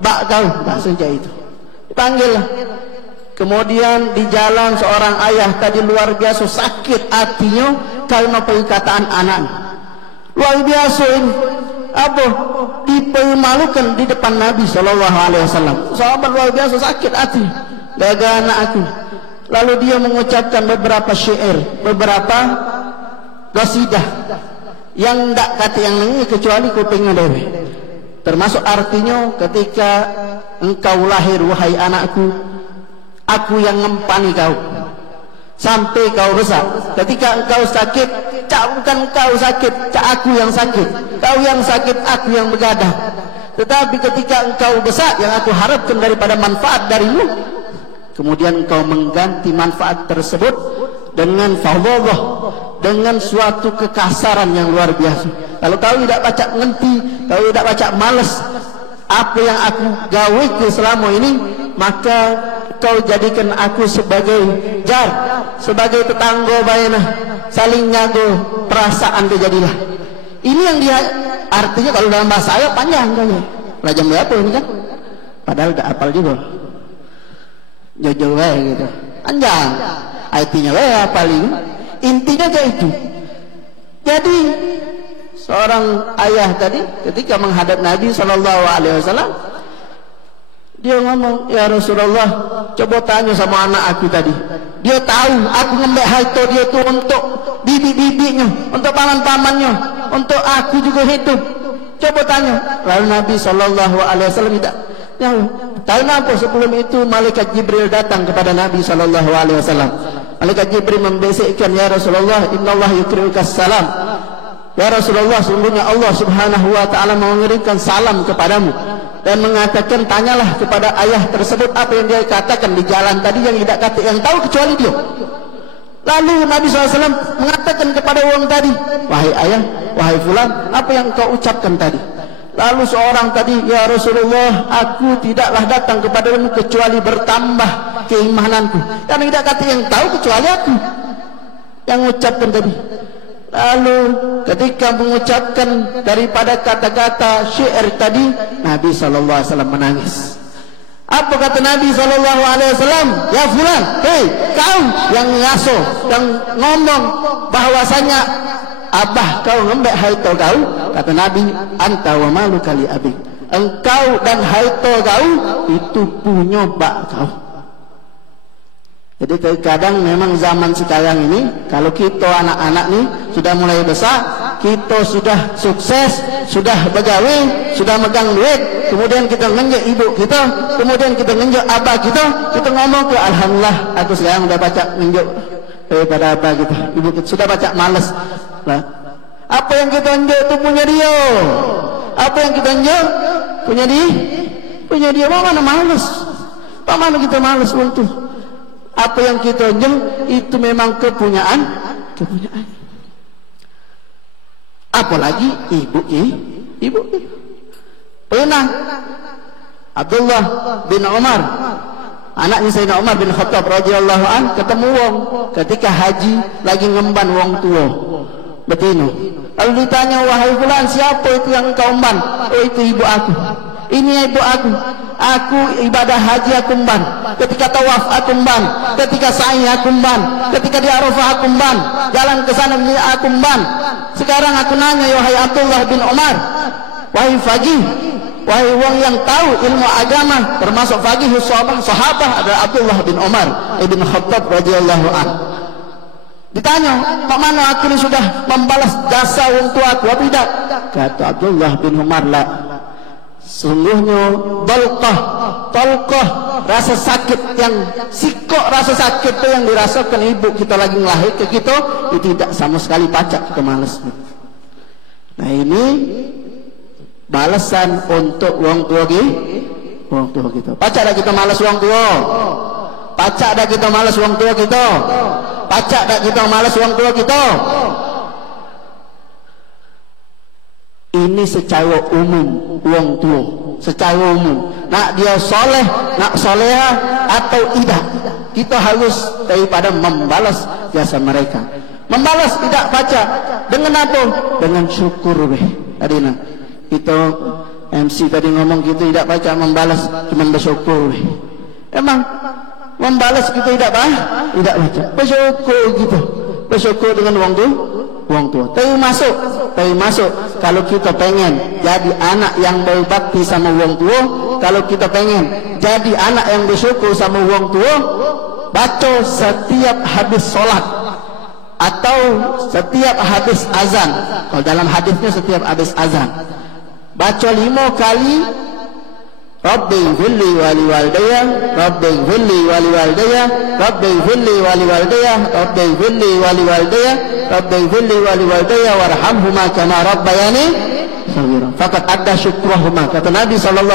bak kau, bahasa itu. Dipanggil. Kemudian di jalan seorang ayah tadi luar biasa sakit hatinya karena perkataan anaknya. Luar biasa ini. Apa? Dipermalukan di depan Nabi SAW. Sahabat luar biasa sakit hati gara-gara anak aku. Lalu dia mengucapkan beberapa syair, beberapa qasidah yang tidak kata yang lain kecuali kupingnya dewe. Termasuk artinya, ketika engkau lahir wahai anakku, aku yang ngempani kau sampai kau besar. Ketika engkau sakit, bukan kau sakit, aku yang sakit. Kau yang sakit, aku yang begadang. Tetapi ketika engkau besar, yang aku harapkan daripada manfaat darimu, kemudian engkau mengganti manfaat tersebut dengan fadhalah, dengan suatu kekasaran yang luar biasa. Kalau kau tidak baca ngerti, kau tidak baca males apa yang aku gawe ke selama ini, maka kau jadikan aku sebagai jar, sebagai tetangga bayana, saling nyago perasaan kejadilah. Ini yang dia artinya kalau dalam bahasa Arab panjang kan ya. Rajam berapa ini kan? Padahal tidak hafal juga. Jojo gitu. Panjang. Artinya paling intinya kayak itu. Jadi seorang ayah tadi ketika menghadap Nabi SAW, dia ngomong, ya Rasulullah, coba tanya sama anak aku tadi. Dia tahu aku ngembek harta dia itu untuk bibi-bibinya, untuk paman-pamannya, untuk aku juga hidup. Coba tanya. Lalu Nabi SAW tidak tahu. Karena apa? Sebelum itu malaikat Jibril datang kepada Nabi SAW. Malaikat Jibril membisikkan, ya Rasulullah, innallaha yukri'ukas salam. Ya Rasulullah, sungguhnya Allah Subhanahu wa ta'ala mengirimkan salam kepadamu dan mengatakan, tanyalah kepada ayah tersebut apa yang dia katakan di jalan tadi yang tidak kata yang tahu kecuali dia. Lalu Nabi SAW mengatakan kepada orang tadi, wahai ayah, wahai fulan, apa yang kau ucapkan tadi? Lalu seorang tadi, ya Rasulullah, aku tidaklah datang kepadamu kecuali bertambah keimananku. Dan tidak kata yang tahu kecuali aku yang ucapkan tadi. Lalu ketika mengucapkan daripada kata-kata syair tadi, Nabi SAW menangis. Apa kata Nabi SAW? Ya fulan, hei kau yang ngaso, yang ngomong bahwasanya abah kau ngembek harta kau. Kata Nabi, anta wa malu kali abik. Engkau dan harta kau itu punya bak kau. Jadi terkadang memang zaman sekarang ini, kalau kita anak-anak nih sudah mulai besar, kita sudah sukses, sudah begawe, sudah megang duit, kemudian kita ngenjek ibu kita, kemudian kita ngenjek abah kita ngomong ke, alhamdulillah aku sekarang sudah baca ngenjek daripada abah kita, ibu kita sudah baca males. Nah, apa yang kita ngenjek itu punya dia, apa yang kita ngenjek punya dia, mana males, mana kita males untuk apa yang kita jeng itu memang kepunyaan. Apalagi ibu. Pernah Abdullah bin Umar, anaknya Sayyidina Umar bin Khattab radhiyallahu an, ketemu wong ketika haji lagi ngemban wong tua betina. Lalu ditanya, wahai fulan, siapa itu yang kau emban? Oh, itu ibu aku. Ini ibu aku. Aku ibadah haji aku emban, ketika tawaf aku emban, ketika sa'i aku emban, ketika di Arafah aku emban, jalan ke sana aku emban. Sekarang aku nanya, wahai Abdullah bin Umar, wahai faqih, wahai wong yang tahu ilmu agama, termasuk faqih sahabat adalah Abdullah bin Umar ibn Khattab radhiyallahu anhu. Ditanya, mak mana aku ini sudah membalas jasa wong tua aku, apa tidak? Kata Abdullah bin Umar, la. Sungguhnya tolqah, rasa sakit yang sikok, rasa sakit itu yang dirasakan ibu kita lagi ngelahir ke kita, itu tidak sama sekali pacak kita males. Nah ini balasan untuk wong tua wong tua kita. Pacak dah kita malas wong tua. Pacak dah kita malas wong tua kita. Pacak dah kita malas wong tua kita. Ini secara umum wong tua, secara umum. Nak dia soleh, nak soleha atau tidak, kita harus daripada membalas jasa mereka. Membalas tidak pacak dengan apa? Dengan syukur weh. Tadi nak kita MC tadi ngomong kita tidak pacak membalas, cuma bersyukur weh. Emang membalas kita tidak tidak pacak. Bersyukur kita, bersyukur dengan wong tua. Tapi masuk kalau kita pengen jadi anak yang berbakti sama wong tua, kalau kita pengen jadi anak yang bersyukur sama wong tua, baca setiap habis solat atau setiap habis azan. Kalau dalam hadisnya setiap habis azan, baca 5 kali Rabbi ighfirli wa liwalidayya, Rabbi ighfirli wa liwalidayya, Rabbi ighfirli wa liwalidayya, Rabbi ighfirli wa liwalidayya, Rabbi ighfirli wa liwalidayya warhamhuma kama rabbayani shaghira. Faqad adda syukrahuma. Kata Nabi SAW,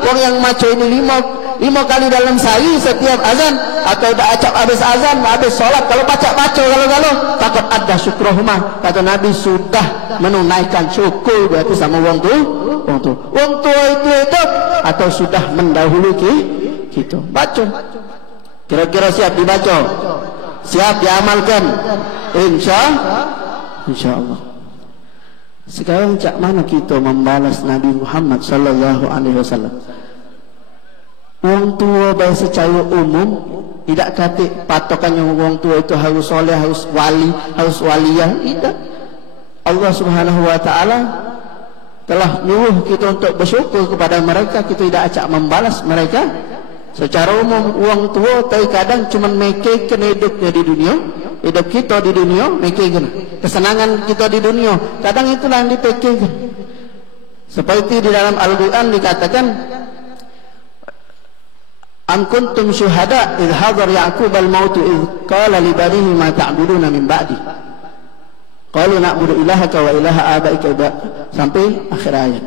orang yang maca ini 5 kali dalam sehari setiap azan atau acap habis azan, habis solat, kalau baca kalau faqad adda syukrahuma. Kata Nabi sudah menunaikan syukur berarti sama wong tua itu hidup atau sudah mendahului kita. Baca. Kira-kira siap dibaca, siap diamalkan, insyaallah. Sekarang cak mana kita membalas Nabi Muhammad sallallahu alaihi wasallam? Wong tua baik secara umum tidak kata patokannya wong tua itu harus soleh, harus wali, harus waliyah. Tidak. Allah Subhanahu wa taala telah nyuruh kita untuk bersyukur kepada mereka. Kita tidak acak membalas mereka. Secara umum wong tua tapi kadang cuma mekehkan hidupnya di dunia, hidup kita di dunia mekehkan kesenangan kita di dunia, kadang itulah yang dipekehkan. Seperti di dalam Al-Quran dikatakan, am kuntum syuhada idh hadar Ya'qub al-maut idh qala li banihi ma ta'buduna min ba'di qalu na'budu ilahaka wa ilaha abaika, sampai akhir ayat.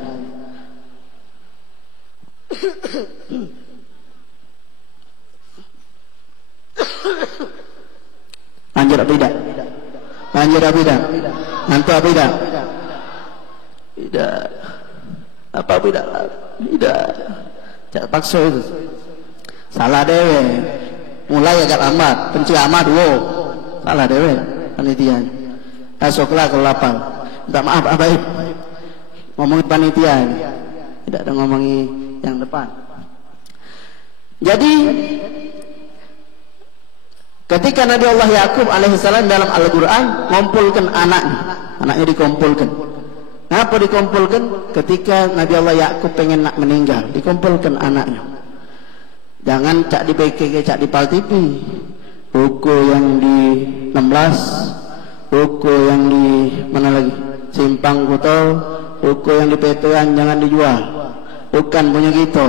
Lanjut apa tidak? Lanjut apa tidak? Nanti apa tidak? Tidak. Apa tidak? Tidak. Jangan paksa itu. Salah dewe. Mulai agak lambat. Penceramah dulu. Salah dewe. Panitia. Esoklah ke 8. Minta maaf abaib. Ngomongin panitia. Tidak ada ngomongi yang depan. Jadi ketika Nabi Allah Ya'qub alaihissalam dalam Al-Quran mengumpulkan anaknya dikumpulkan. Kenapa dikumpulkan? Ketika Nabi Allah Ya'qub pengen nak meninggal, dikumpulkan anaknya. Jangan cak di BKG, cak di Pal TV. Buku yang di 16, buku yang di mana lagi? Simpang Kuto, buku yang di Petuan jangan dijual. Bukan punya kita.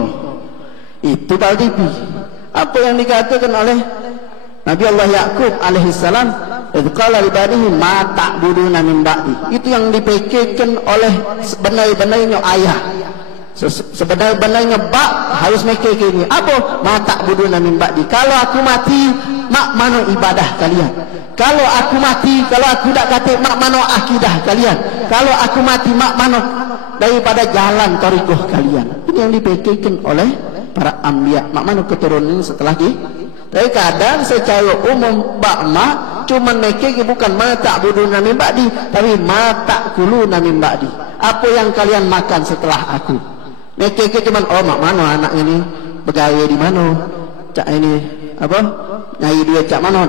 Itu Pal TV. Apa yang dikatakan oleh Nabi Allah Ya'qub alaihissalam, qala li banihi ma ta'buduna min ba'di. Itu yang dipikirkan oleh sebenar-benarnya ayah. Sebenar-benarnya bak harus mikir gini. Apa? Ma ta'buduna min ba'di. Kalau aku mati, mak mano ibadah kalian. Kalau aku mati, kalau aku tak kata mak mano akidah kalian. Kalau aku mati, mak mano daripada jalan thariqah kalian. Ini yang dipikirkan oleh para anbiya. Mak mano keturunan setelah tapi kadang secara umum bakma cuma mikir bukan ma ta'buduna min ba'di, tapi ma ta'kuluna min ba'di. Apa yang kalian makan setelah aku? Mikir cuma mak mano anak ini bergaya di mana? Cak ini apa? Nyai dia cak mano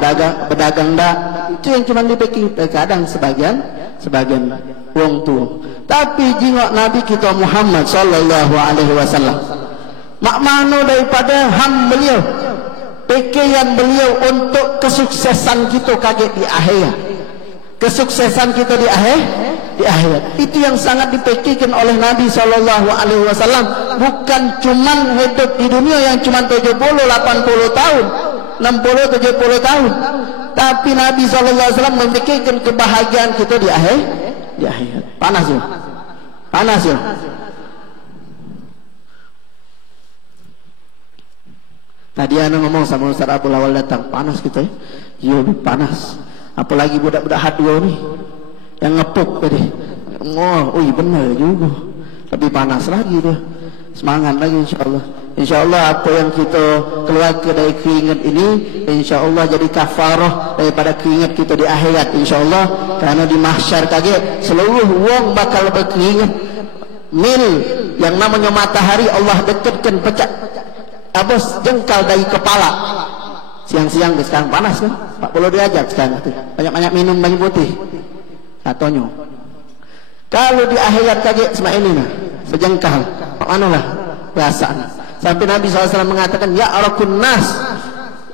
berdagang dak. Itu yang cuma dipikir. Kadang sebagian wong tua. Tapi jingok Nabi kita Muhammad sallallahu alaihi wasallam. Mak mano daripada ham beliau. Pikiran beliau untuk kesuksesan kita kaget di akhirat. Kesuksesan kita di akhirat. Itu yang sangat dipikirkan oleh Nabi SAW. Bukan cuman hidup di dunia yang cuman 70, 80 tahun, 60, 70 tahun. Tapi Nabi SAW memikirkan kebahagiaan kita di akhirat. Panas ya. Tadi ana ngomong sama Ustaz Abdul Awal datang, panas kita ya. Iya, lebih panas. Apalagi budak-budak hadwa nih yang ngepuk tadi. Oh iya benar juga. Lebih panas lagi dia. Semangat lagi insyaallah. Insyaallah apa yang kita keluarkan dari keringat ini insyaallah jadi kafarah daripada keringat kita di akhirat insyaallah. Karena di mahsyar kaget seluruh wong bakal berkeringat mil yang namanya matahari Allah dekatkan pecah jengkal dari kepala. Siang-siang sekarang panas kan 40 derajat sekarang tuh. Banyak-banyak minum banyu putih katanya. Kalau di akhirat kaget sama ini nah sejengkal manalah perasaan. Sampai Nabi SAW mengatakan ya arakun nas,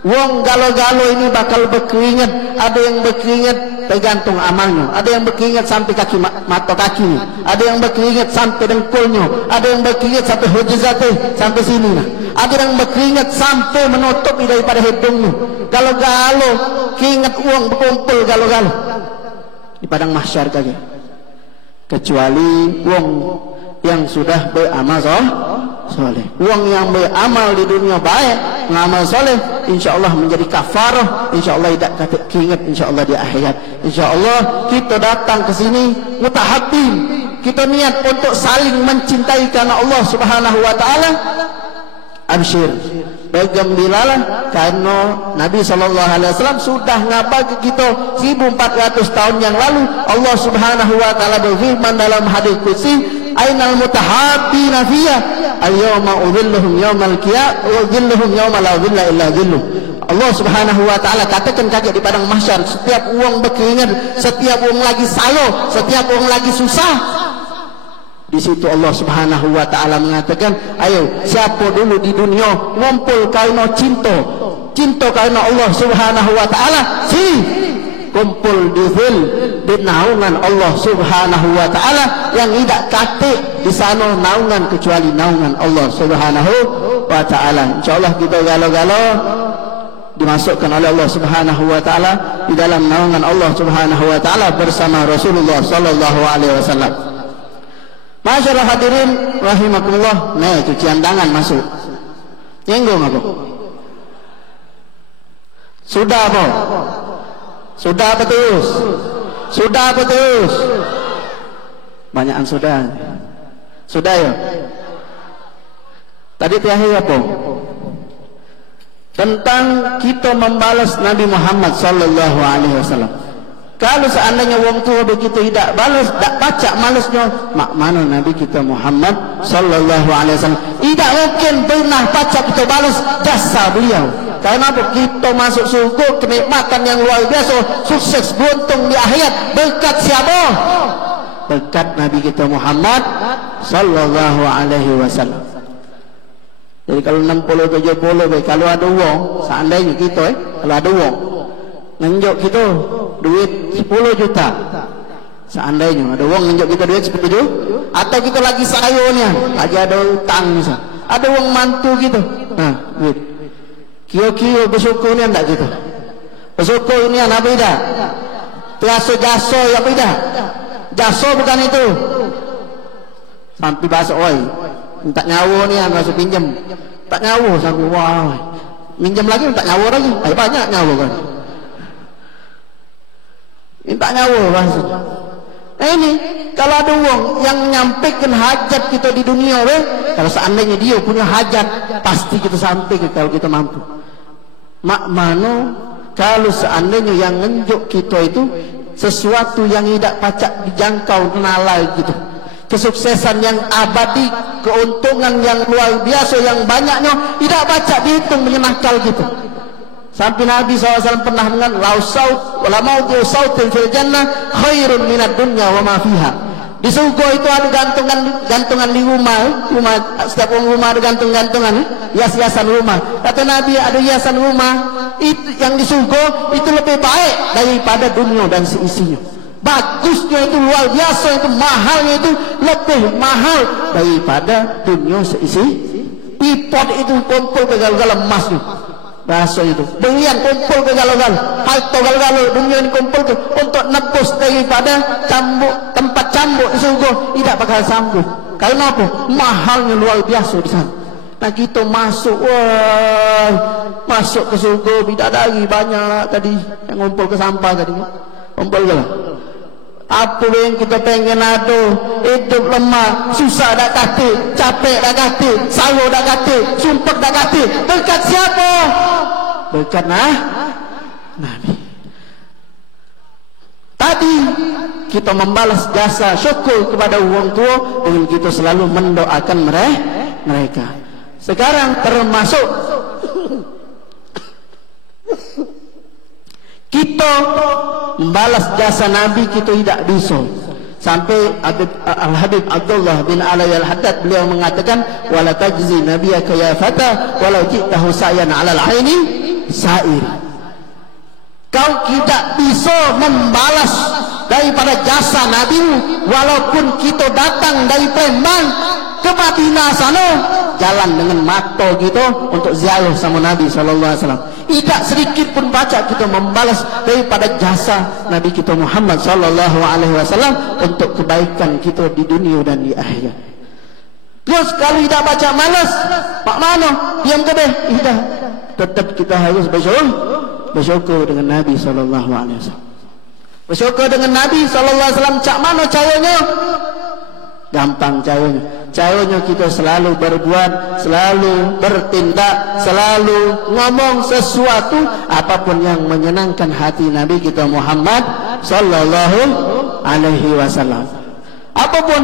wong galo-galo ini bakal berkeringat. Ada yang berkeringat tergantung amalnya, ada yang berkeringat sampai kaki mata kakinya, ada yang berkeringat sampai dengkulnya, ada yang berkeringat sampai hujizatih sampai sini nah. Ada yang berkeringat sampai menutupi daripada hidungnya. Galo-galo keringat uang berkumpul galo-galo di padang mahsyar kaget. Kecuali wong yang sudah beramal soleh. Uang yang beramal di dunia baik, ngamal soleh, insyaallah menjadi kafarah, insyaallah tidak keinget insyaallah di akhirat. Insyaallah kita datang ke sini mutahabbin, kita niat untuk saling mencintai karena Allah Subhanahu wa taala. Absyir, bergembiralah karena Nabi SAW sudah ngabar ke kita 1400 tahun yang lalu. Allah Subhanahu wa taala berfirman dalam hadis qudsi, ainal mutahabbina fiyya al-yawma udhilluhum yawmal qiyamah wa udhilluhum yawma la dhilla illa dhilluh. Allah Subhanahu wa taala katakan kaget di padang mahsyar, setiap uang berkeringat, setiap uang lagi sayo, setiap uang lagi susah. Di situ Allah Subhanahu wa taala mengatakan, ayo siapa dulu di dunia ngumpul karena cinta karena Allah Subhanahu wa taala, kumpul di zil di naungan Allah Subhanahu wa taala yang tidak katik di sana naungan kecuali naungan Allah Subhanahu wa taala. Insyaallah kita galo-galo dimasukkan oleh Allah Subhanahu wa taala di dalam naungan Allah Subhanahu wa taala bersama Rasulullah sallallahu alaihi wasallam. Masyaallah hadirin rahimakumullah. Nah, cucian tangan masuk. Nyenggung apa? Sudah apa? Sudah apa terus? Sudah apa terus? Banyakan sudah. Sudah ya? Tadi terakhir apa? Tentang kita membalas Nabi Muhammad sallallahu alaihi wasallam. Kalau seandainya wong tua begitu tidak balas, tak baca malasnya, mak mana Nabi kita Muhammad sallallahu alaihi wasallam. Tidak mungkin pernah baca kita balas jasa beliau. Karena kita masuk surga kenikmatan yang luar biasa, sukses beruntung di akhirat. Berkat siapa? Berkat Nabi kita Muhammad sallallahu alaihi wasallam. Jadi kalau 60 70 kalau ada wong, seandainya kita kalau ada wong ngenjok kita duit 10 juta, seandainya ada wong ngenjok kita duit 10 juta, atau kita lagi sayurnya lagi ada utang misal, ada wong mantu gitu, nah duit kio-kio bersyukur ni enggak gitu, bersyukur ini apa tidak, terasa jaso ya tidak, jaso bukan itu, sampai bahasa oi minta nyawa ni yang masuk pinjam, tak nyawa sampai wah minjam lagi minta nyawa lagi, banyak nyawa kan, minta nyawa maksudnya. Nah ini kalau ada wong yang nyampaikan hajat kita di dunia, kalau seandainya dia punya hajat pasti kita sampaikan kalau kita mampu. Mak mano kalau seandainya yang ngenjuk kita itu sesuatu yang tidak pacak dijangkau nalar gitu, kesuksesan yang abadi, keuntungan yang luar biasa yang banyaknya tidak pacak dihitung menyenangkan gitu. Sampai Nabi SAW pernah mengatakan, "La mautu sautin fil jannah khairun minad dunya wa ma fiha." Di surga itu ada gantungan di rumah, setiap rumah ada gantungan, hias-hiasan rumah. Kata Nabi, ada hiasan rumah itu yang di surga itu lebih baik daripada dunia dan seisinya. Bagusnya itu luar biasa, itu mahalnya itu lebih mahal daripada dunia seisi. Pipot itu kumpul ke galau-galau emas itu. Bahasa itu berlian kumpul ke galau-galau, harta galau-galau dunia ini kumpul ke untuk nebus daripada tempat cambuk di surga tidak bakal sanggup. Karena apa? Mahalnya luar biasa di sana. Nah kita masuk, wah, masuk ke surga bidadari banyak tadi yang ngumpul ke sampah tadi, ngumpul ke lah. Apa yang kita pengen ada, hidup lemah, susah dah kata, capek dah kata, sawo dah kata, sumpah dah kata, berkat siapa? Berkat Nabi. Tadi kita membalas jasa syukur kepada orang tua dengan kita selalu mendoakan mereka. Sekarang termasuk kita membalas jasa Nabi, kita tidak bisa. Sampai Al-Habib Abdullah bin Alay Al-Haddad beliau mengatakan, wala tajzi nabiyaka ya fata walau ji'tahu sa'yan 'alal 'aini sa'ir. Kau tidak bisa membalas daripada jasa Nabimu walaupun kita datang dari Palembang ke Madinah sana, jalan dengan mata kita untuk ziarah sama Nabi SAW. Tidak sedikit pun baca kita membalas daripada jasa Nabi kita Muhammad SAW untuk kebaikan kita di dunia dan di akhirat. Terus kalau tidak baca malas, pak mana? Diam ke deh? Tidak. Tetap kita harus bersyukur dengan Nabi SAW. Bersyukur dengan Nabi SAW. Cak mana caranya? Gampang caranya. Caranya kita selalu berbuat, selalu bertindak, selalu ngomong sesuatu apapun yang menyenangkan hati Nabi kita Muhammad sallallahu alaihi wasallam. Apapun,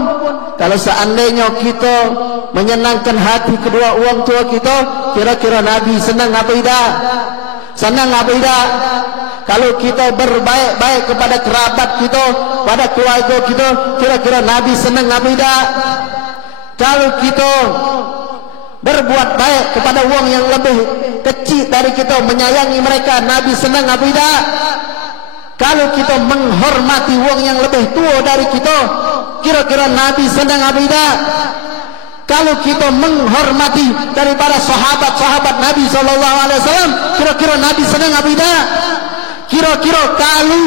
kalau seandainya kita menyenangkan hati kedua orang tua kita, kira-kira Nabi senang apa tidak? Senang apa tidak? Kalau kita berbaik-baik kepada kerabat kita, pada keluarga kita, kira-kira Nabi senang apa tidak? Kalau kita berbuat baik kepada orang yang lebih kecil dari kita, menyayangi mereka, Nabi senang apa tidak? Kalau kita menghormati orang yang lebih tua dari kita, kira-kira Nabi senang apa tidak? Kalau kita menghormati daripada sahabat-sahabat Nabi SAW, kira-kira Nabi senang apa tidak? Kira-kira kalau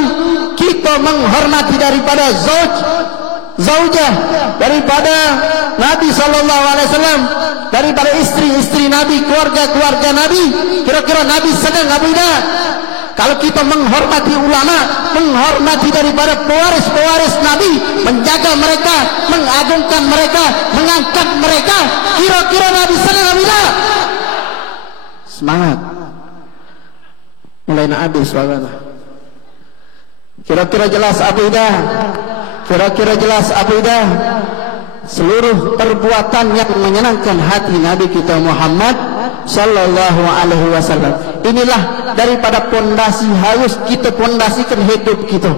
kita menghormati daripada zaujah daripada Nabi SAW, daripada istri-istri Nabi, keluarga-keluarga Nabi, kira-kira Nabi senang apa tidak? Kalau kita menghormati ulama, menghormati daripada pewaris-pewaris Nabi, menjaga mereka, mengagungkan mereka, mengangkat mereka, kira-kira Nabi senang apa tidak? Semangat. Mulai nak habis suaranya. Kira-kira jelas apa tidak? Kira-kira jelas apa tidak? Seluruh perbuatan yang menyenangkan hati Nabi kita Muhammad sallallahu alaihi wasallam. Inilah daripada pondasi, harus kita pondasikan hidup kita.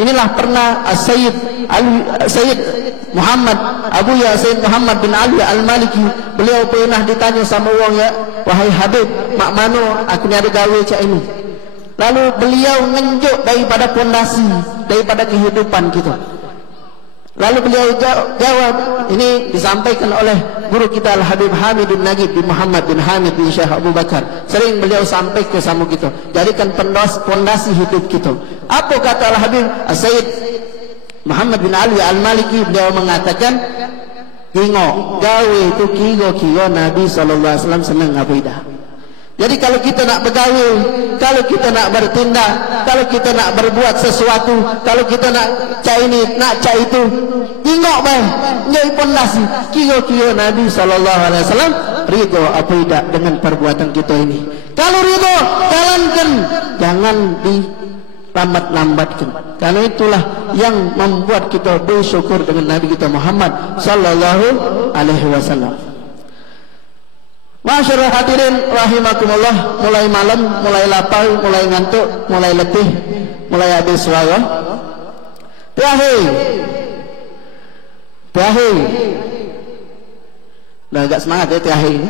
Inilah pernah Sayyid Muhammad Sayyid Muhammad bin Ali Al-Maliki, beliau pernah ditanya sama orang, ya wahai Habib, mak mano aku ni ada gawe cak ini. Lalu beliau menunjuk daripada pondasi, daripada kehidupan kita. Lalu beliau jawab, ini disampaikan oleh guru kita Al-Habib Hamid bin Nagib bin Muhammad bin Hamid bin Syekh Abu Bakar. Sering beliau sampaikan sama kita, jadikan pondasi hidup kita. Apa kata Al-Habib Sayyid Muhammad bin Ali Al-Maliki? Beliau mengatakan, tengok gawe itu kira-kira Nabi SAW senang apa tidak. Jadi kalau kita nak bergaul, kalau kita nak bertindak, kalau kita nak berbuat sesuatu, kalau kita nak cak ini, nak cak itu, tengok baik, jadi pondasi. Kira-kira Nabi SAW ridho apa tidak dengan perbuatan kita ini. Kalau ridho, jalankan, jangan dilambat-lambatkan. Karena itulah yang membuat kita bersyukur dengan Nabi kita Muhammad sallallahu alaihi wasallam. Masyarul hadirin rahimakumullah, mulai malam, mulai lapar, mulai ngantuk, mulai letih, mulai habis suara. Terakhir. Dah agak semangat ya terakhir.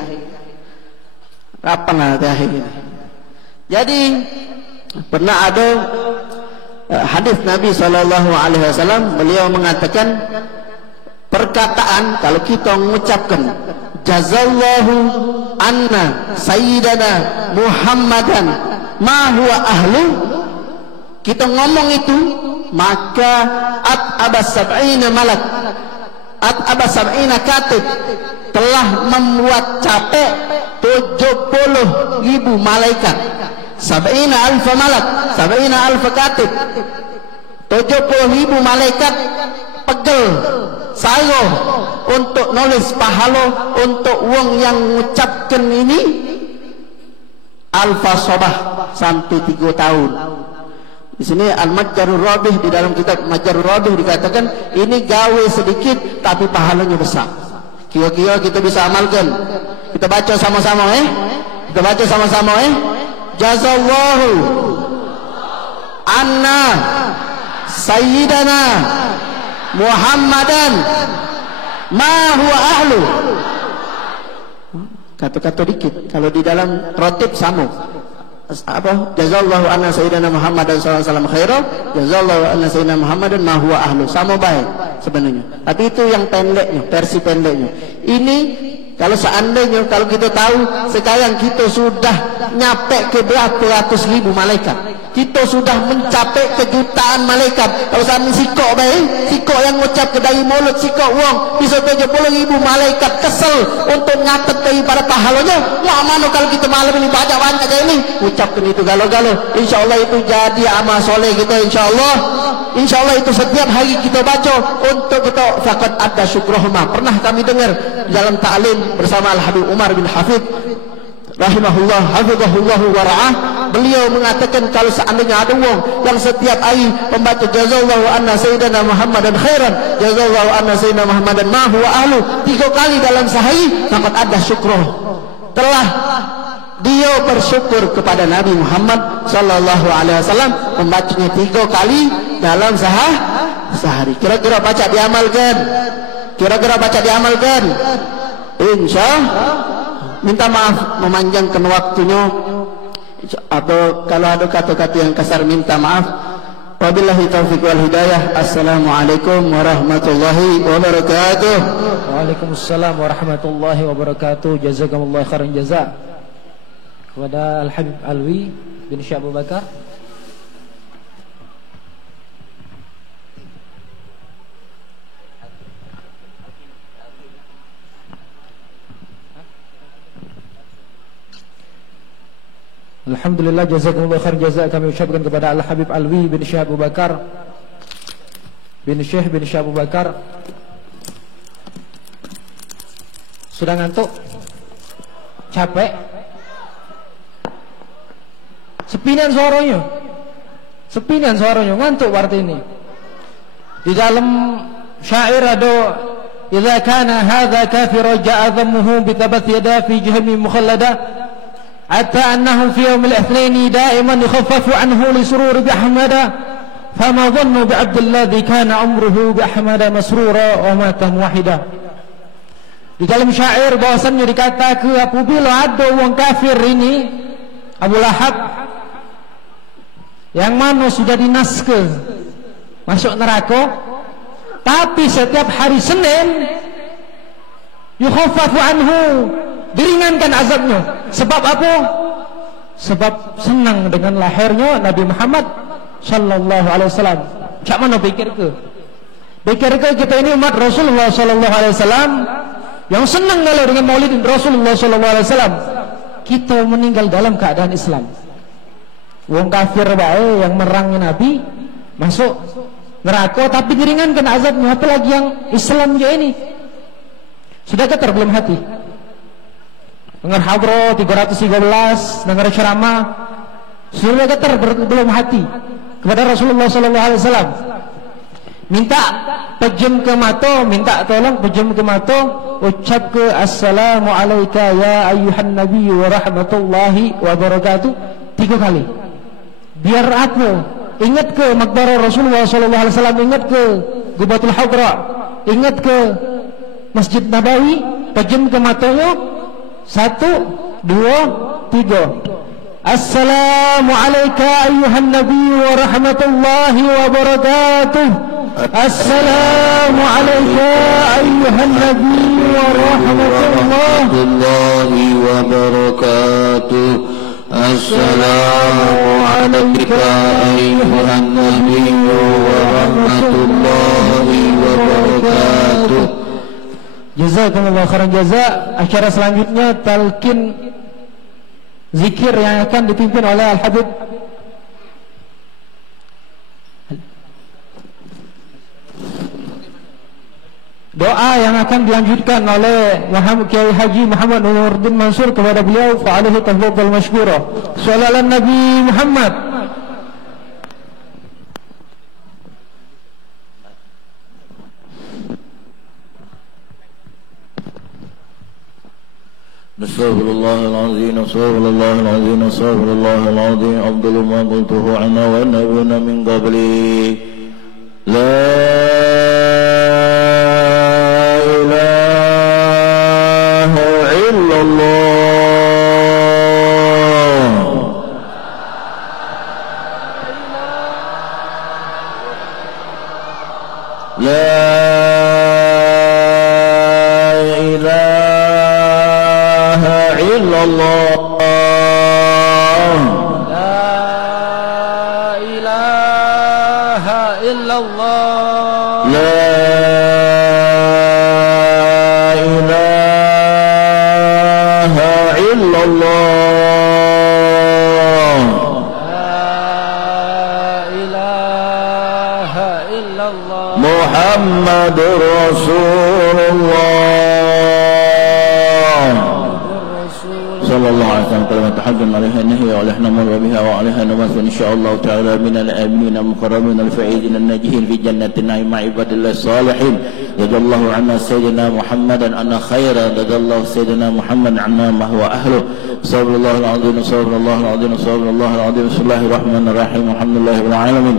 Kapan lah terakhir ini? Jadi pernah ada hadis Nabi SAW, beliau mengatakan perkataan, kalau kita mengucapkan jazallahu anna sayyidana Muhammadan ma huwa ahlu, kita ngomong itu, maka abas sab'ina malak at'aba sab'ina katib, telah membuat capek 70.000 malaikat. Sab'ina alfa malak, sab'ina alfa katib, 70.000 malaikat pegel sayo untuk nulis pahala untuk wong yang mengucapkan ini alfa sobah sampai 3 tahun. Di sini Al-Majjarur Rabih, di dalam kitab Majjarur Rabih dikatakan ini gawe sedikit tapi pahalanya besar. Kira-kira kita bisa amalkan. Kita baca sama-sama Kita baca sama-sama Jazallahu anna sayyidana Muhammadan ma huwa ahlu. Kata-kata dikit. Kalau di dalam rotib sama. Apa? Jazallahu anna sayyidana Muhammadan sallallahu alaihi wasallam khairan, jazallahu anna sayyidina Muhammadan ma huwa ahlu. Sama baik sebenarnya. Tapi itu yang pendeknya, versi pendeknya. Ini kalau seandainya kalau kita tahu sekarang kita sudah nyampe ke berapa ratus ribu malaikat, kita sudah mencapai ke jutaan malaikat. Kalau seandainya sikok baik, sikok yang ngucap ke dari mulut sikok wong bisa 70.000 malaikat kesel untuk nyatet daripada pahalanya. Mana kalau kita malam ini banyak-banyak kayak ini ucapkan itu galau-galau, insyaallah itu jadi amal soleh kita, insyaallah. Insyaallah itu setiap hari kita baca untuk kita faqad adda syukrahuma. Pernah kami dengar dalam ta'lim bersama Al-Habib Umar bin Hafid rahimahullah, hafizahullahu wara'ah, beliau mengatakan kalau seandainya ada wong yang setiap hari membaca jazallahu anna sayyidana Muhammadan khairan, jazallahu anna sayyidina Muhammadan ma huwa ahlu 3 kali dalam sehari, faqad adda syukrah, telah dia bersyukur kepada Nabi Muhammad sallallahu alaihi wasallam, membacanya 3 kali dalam sehari. Kira-kira baca diamalkan? Kira-kira baca diamalkan? Insyaallah. Minta maaf memanjangkan waktunya, atau kalau ada kata-kata yang kasar minta maaf. Wabillahi taufiq wal hidayah. Assalamualaikum warahmatullahi wabarakatuh. Waalaikumsalam warahmatullahi wabarakatuh. Jazakumullah khairan jazak kepada Al-Habib Alwi bin Syekh Abu Bakar. Alhamdulillah, jazakumullah khair jazak kami ucapkan kepada Al-Habib Alwi bin Syekh Abu Bakar bin Syekh Abu Bakar. Sudah ngantuk? Capek? Sepinan suaranya, ngantuk berarti ini. Di dalam syair ada idza kana hadza kafira ja'a dhammuhu bi tabat yada fi jahannam mukhallada hatta annahu fi yawm al-ithnain da'iman yukhaffafu anhu li sururi bi ahmada fama dhannu bi abdillah kana umruhu bi ahmada masrura wa mata muwahhida. Di dalam syair bahwasannya dikatakan apabila ada orang kafir ini Abu Lahab yang mana sudah dinaskah masuk neraka, tapi setiap hari Senin yukhaffafu anhu, diringankan azabnya. Sebab apa? Sebab senang dengan lahirnya Nabi Muhammad sallallahu alaihi wasallam. Cak mana pikir ke kita ini umat Rasulullah sallallahu alaihi wasallam yang senang kalau dengan maulid Rasulullah sallallahu alaihi wasallam. Kita meninggal dalam keadaan Islam. Wong kafir bae yang merangi Nabi masuk neraka tapi diringankan azabnya, apalagi yang Islam je ini. Sudah getar belum hati? Dengar hadroh 313, dengar ceramah, sudah getar belum hati kepada Rasulullah sallallahu alaihi wasallam? Minta pejam ke mata, minta tolong pejam ke mata, ucap ke assalamu alayka ya ayyuhan nabi wa rahmatullahi wa barakatuh 3 kali. Biar apa? Ingat ke makbarah Rasulullah sallallahu alaihi wasallam, ingat ke Gubatul Hadra, ingat ke Masjid Nabawi, pejam ke matanya. 1, 2, 3. Assalamu alayka ayyuhan nabi wa rahmatullahi wa barakatuh. Assalamu alayka ayyuhan nabi wa rahmatullahi wa barakatuh. Assalamu alayka ayyuhan nabi wa rahmatullahi wa barakatuh. Jazakumullah khairan jaza. Acara selanjutnya talqin zikir yang akan dipimpin oleh Al-Habib doa yang akan dilanjutkan oleh Kiai Haji Muhammad Nuruddin Mansur kepada beliau, fa'alaihi tafadhal mashkura. Shallallahu ala Nabi Muhammad. Astaghfirullahaladzim, astaghfirullahaladzim, astaghfirullahaladzim. Afdalu ma qultuhu ana wa nabiyuna min qabli. La ilaha illallah. La Muhammadur Rasulullah sallallahu alaihi wasallam. Kalimat tahajjud alaiha nahya wa alaiha namur wa biha wa alaiha namas wa insyaallah ta'ala minal aminin mukarramin al-faizin an-najihin fi jannatin na'im ibadillah salihin. Jazallahu anna sayyidina Muhammadan anna khairan, jazallahu sayyidina Muhammad anna ma huwa ahlu. Sallallahu alaihi wasallam, sallallahu alaihi wasallam. Bismillahirrahmanirrahim. Alhamdulillahirabbil alamin.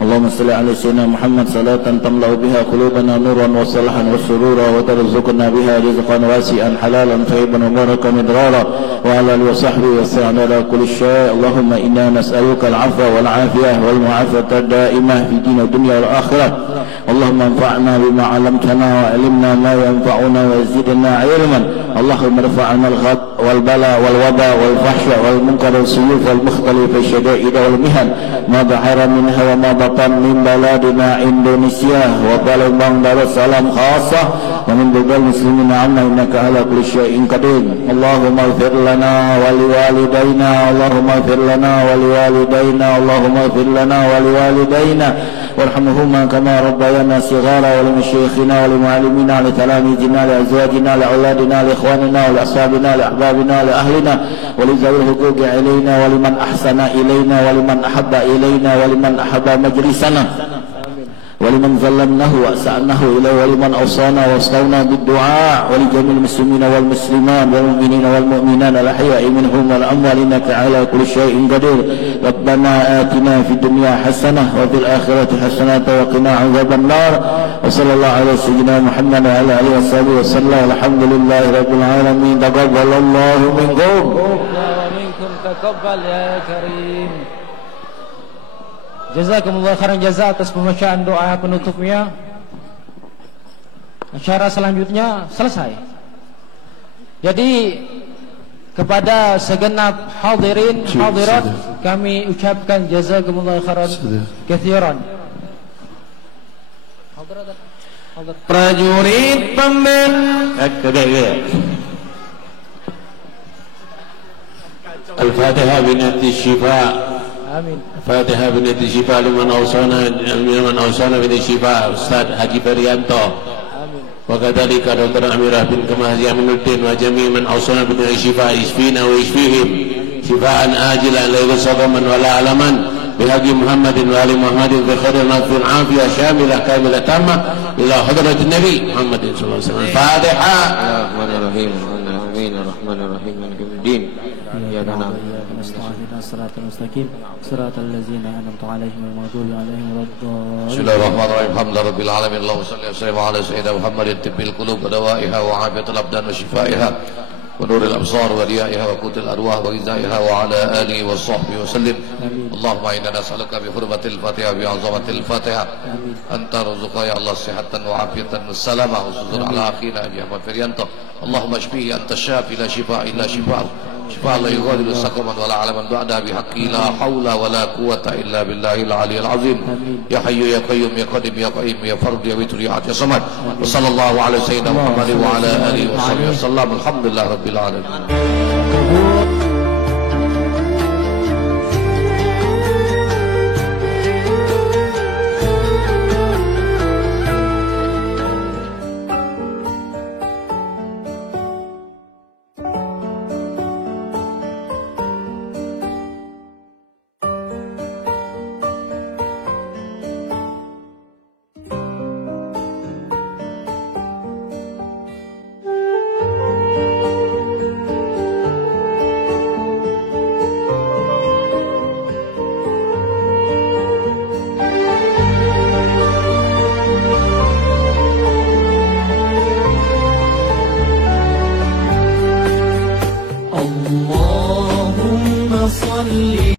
Allahumma salli ala sayyidina Muhammad salatan tamla'u biha qulubana nuran wa salahan wa surura wa tarzuqna biha rizqan wasi'an halalan tayyiban mubarakan midrara wa ala alihi wa sahbihi wa sallam ala kulli syai'. Allahumma inna nas'aluka al-'afwa wal 'afiyah wal mu'afata da'imah fi din dunya wal akhirah. Allahumma anfa'na bima 'allamtana wa 'allimna ma yanfa'una wa zidna 'ilman. Allahumma irfa'na al-ghad wal bala wal waba wal fahsya wal munkar wal suyuf wal mukhtalif syada'id wal mihan ma dhahara minha wa ma min baladina Indonesia wa Palembang Darussalam khassah wa min bilal muslimina amma innaka ala kulli syai'in qadir. Allahumma ighfir lana wa liwalidayna, Allahumma ighfir lana wa liwalidayna, Allahumma ighfir lana wa liwalidayna warhamhuma kama rabbayana shighara wa limashayikhina wa limuallimina wa litalamizina wa liazwajina wa liauladina wa liikhwanina wa liashabina wa liahbabina wa liahlina wa lizawil huquqi ilaina wa liman ahsana ilaina wa liman ahabba ilaina wa liman ahabba majlisana wa liman zallamnahu wa asa'nahu ila wa liman awsana wa astawna bid-du'a wa li jamil muslimina wal muslimat wal mu'minina wal mu'minat al ahya'i minhum wal amwat innaka ala kulli syai'in qadir. Rabbana atina fid dunya hasanah wa fil akhirati hasanah wa qina 'adzaban nar. Wa sallallahu ala sayyidina Muhammad wa ala alihi washabihi wa sallam. Alhamdulillahi rabbil alamin. Taqabbalallahu minkum wa minkum taqabbal ya karim. Jazakumullah khairan jaza atas pembacaan doa penutupnya. Acara selanjutnya selesai. Jadi kepada segenap hadirin hadirat kami ucapkan jazakumullah khairan katsiran. Prajurit pembela Al-Fatihah binati syifa. Amin. Fatihah binati syifa liman awsana binati syifa Ustaz Haji Ferianto. Amin. Wa kadzalika Dr. Amirah bin Kamazi Aminuddin wa jami' man awsana binati syifa isfina wa isfihim syifaan ajilan la yusaqaman wa la alaman bihaji Muhammadin wa ali Muhammadin bi khairin nafsin afiyah syamilah kamilah tamah ila hadratin Nabi Muhammadin sallallahu alaihi wasallam. Fatihah. Bismillahirrahmanirrahim. Bismillahirrahmanirrahim. Alhamdulillah. Ya kana As-siratal mustaqim siratal ladzina an'amta 'alaihim ghairil maghdubi 'alaihim waladdallin. Bismillahirrahmanirrahim. Alhamdulillahirabbil alamin. Allahumma shalli wa sallim ala sayyidina Muhammadin tibbil qulub wa dawaiha wa 'afiyatil abdan wa shifaiha wa nuril absar wa riyaiha wa qutil arwah wa ghizaiha wa ala alihi wa sahbihi wa sallim. Allahumma inna nas'aluka bi hurmatil Fatihah bi 'azamatil Fatihah an tarzuqa ya Allah sihhatan wa 'afiyatan wa salamah khususan ala akhina Haji Ahmad Ferianto. Allahumma shfihi anta syafi la shifaa illa shifaa شفاء لا يغادر سقما ولا علما بعدها بحق لا حول ولا قوة إلا بالله العلي العظيم يا حي يا قيوم يا قديم يا قيم يا فرد يا وتر يا أحد يا صمد وصلى الله على سيدنا محمد وعلى آله وصحبه وسلم الحمد لله رب العالمين.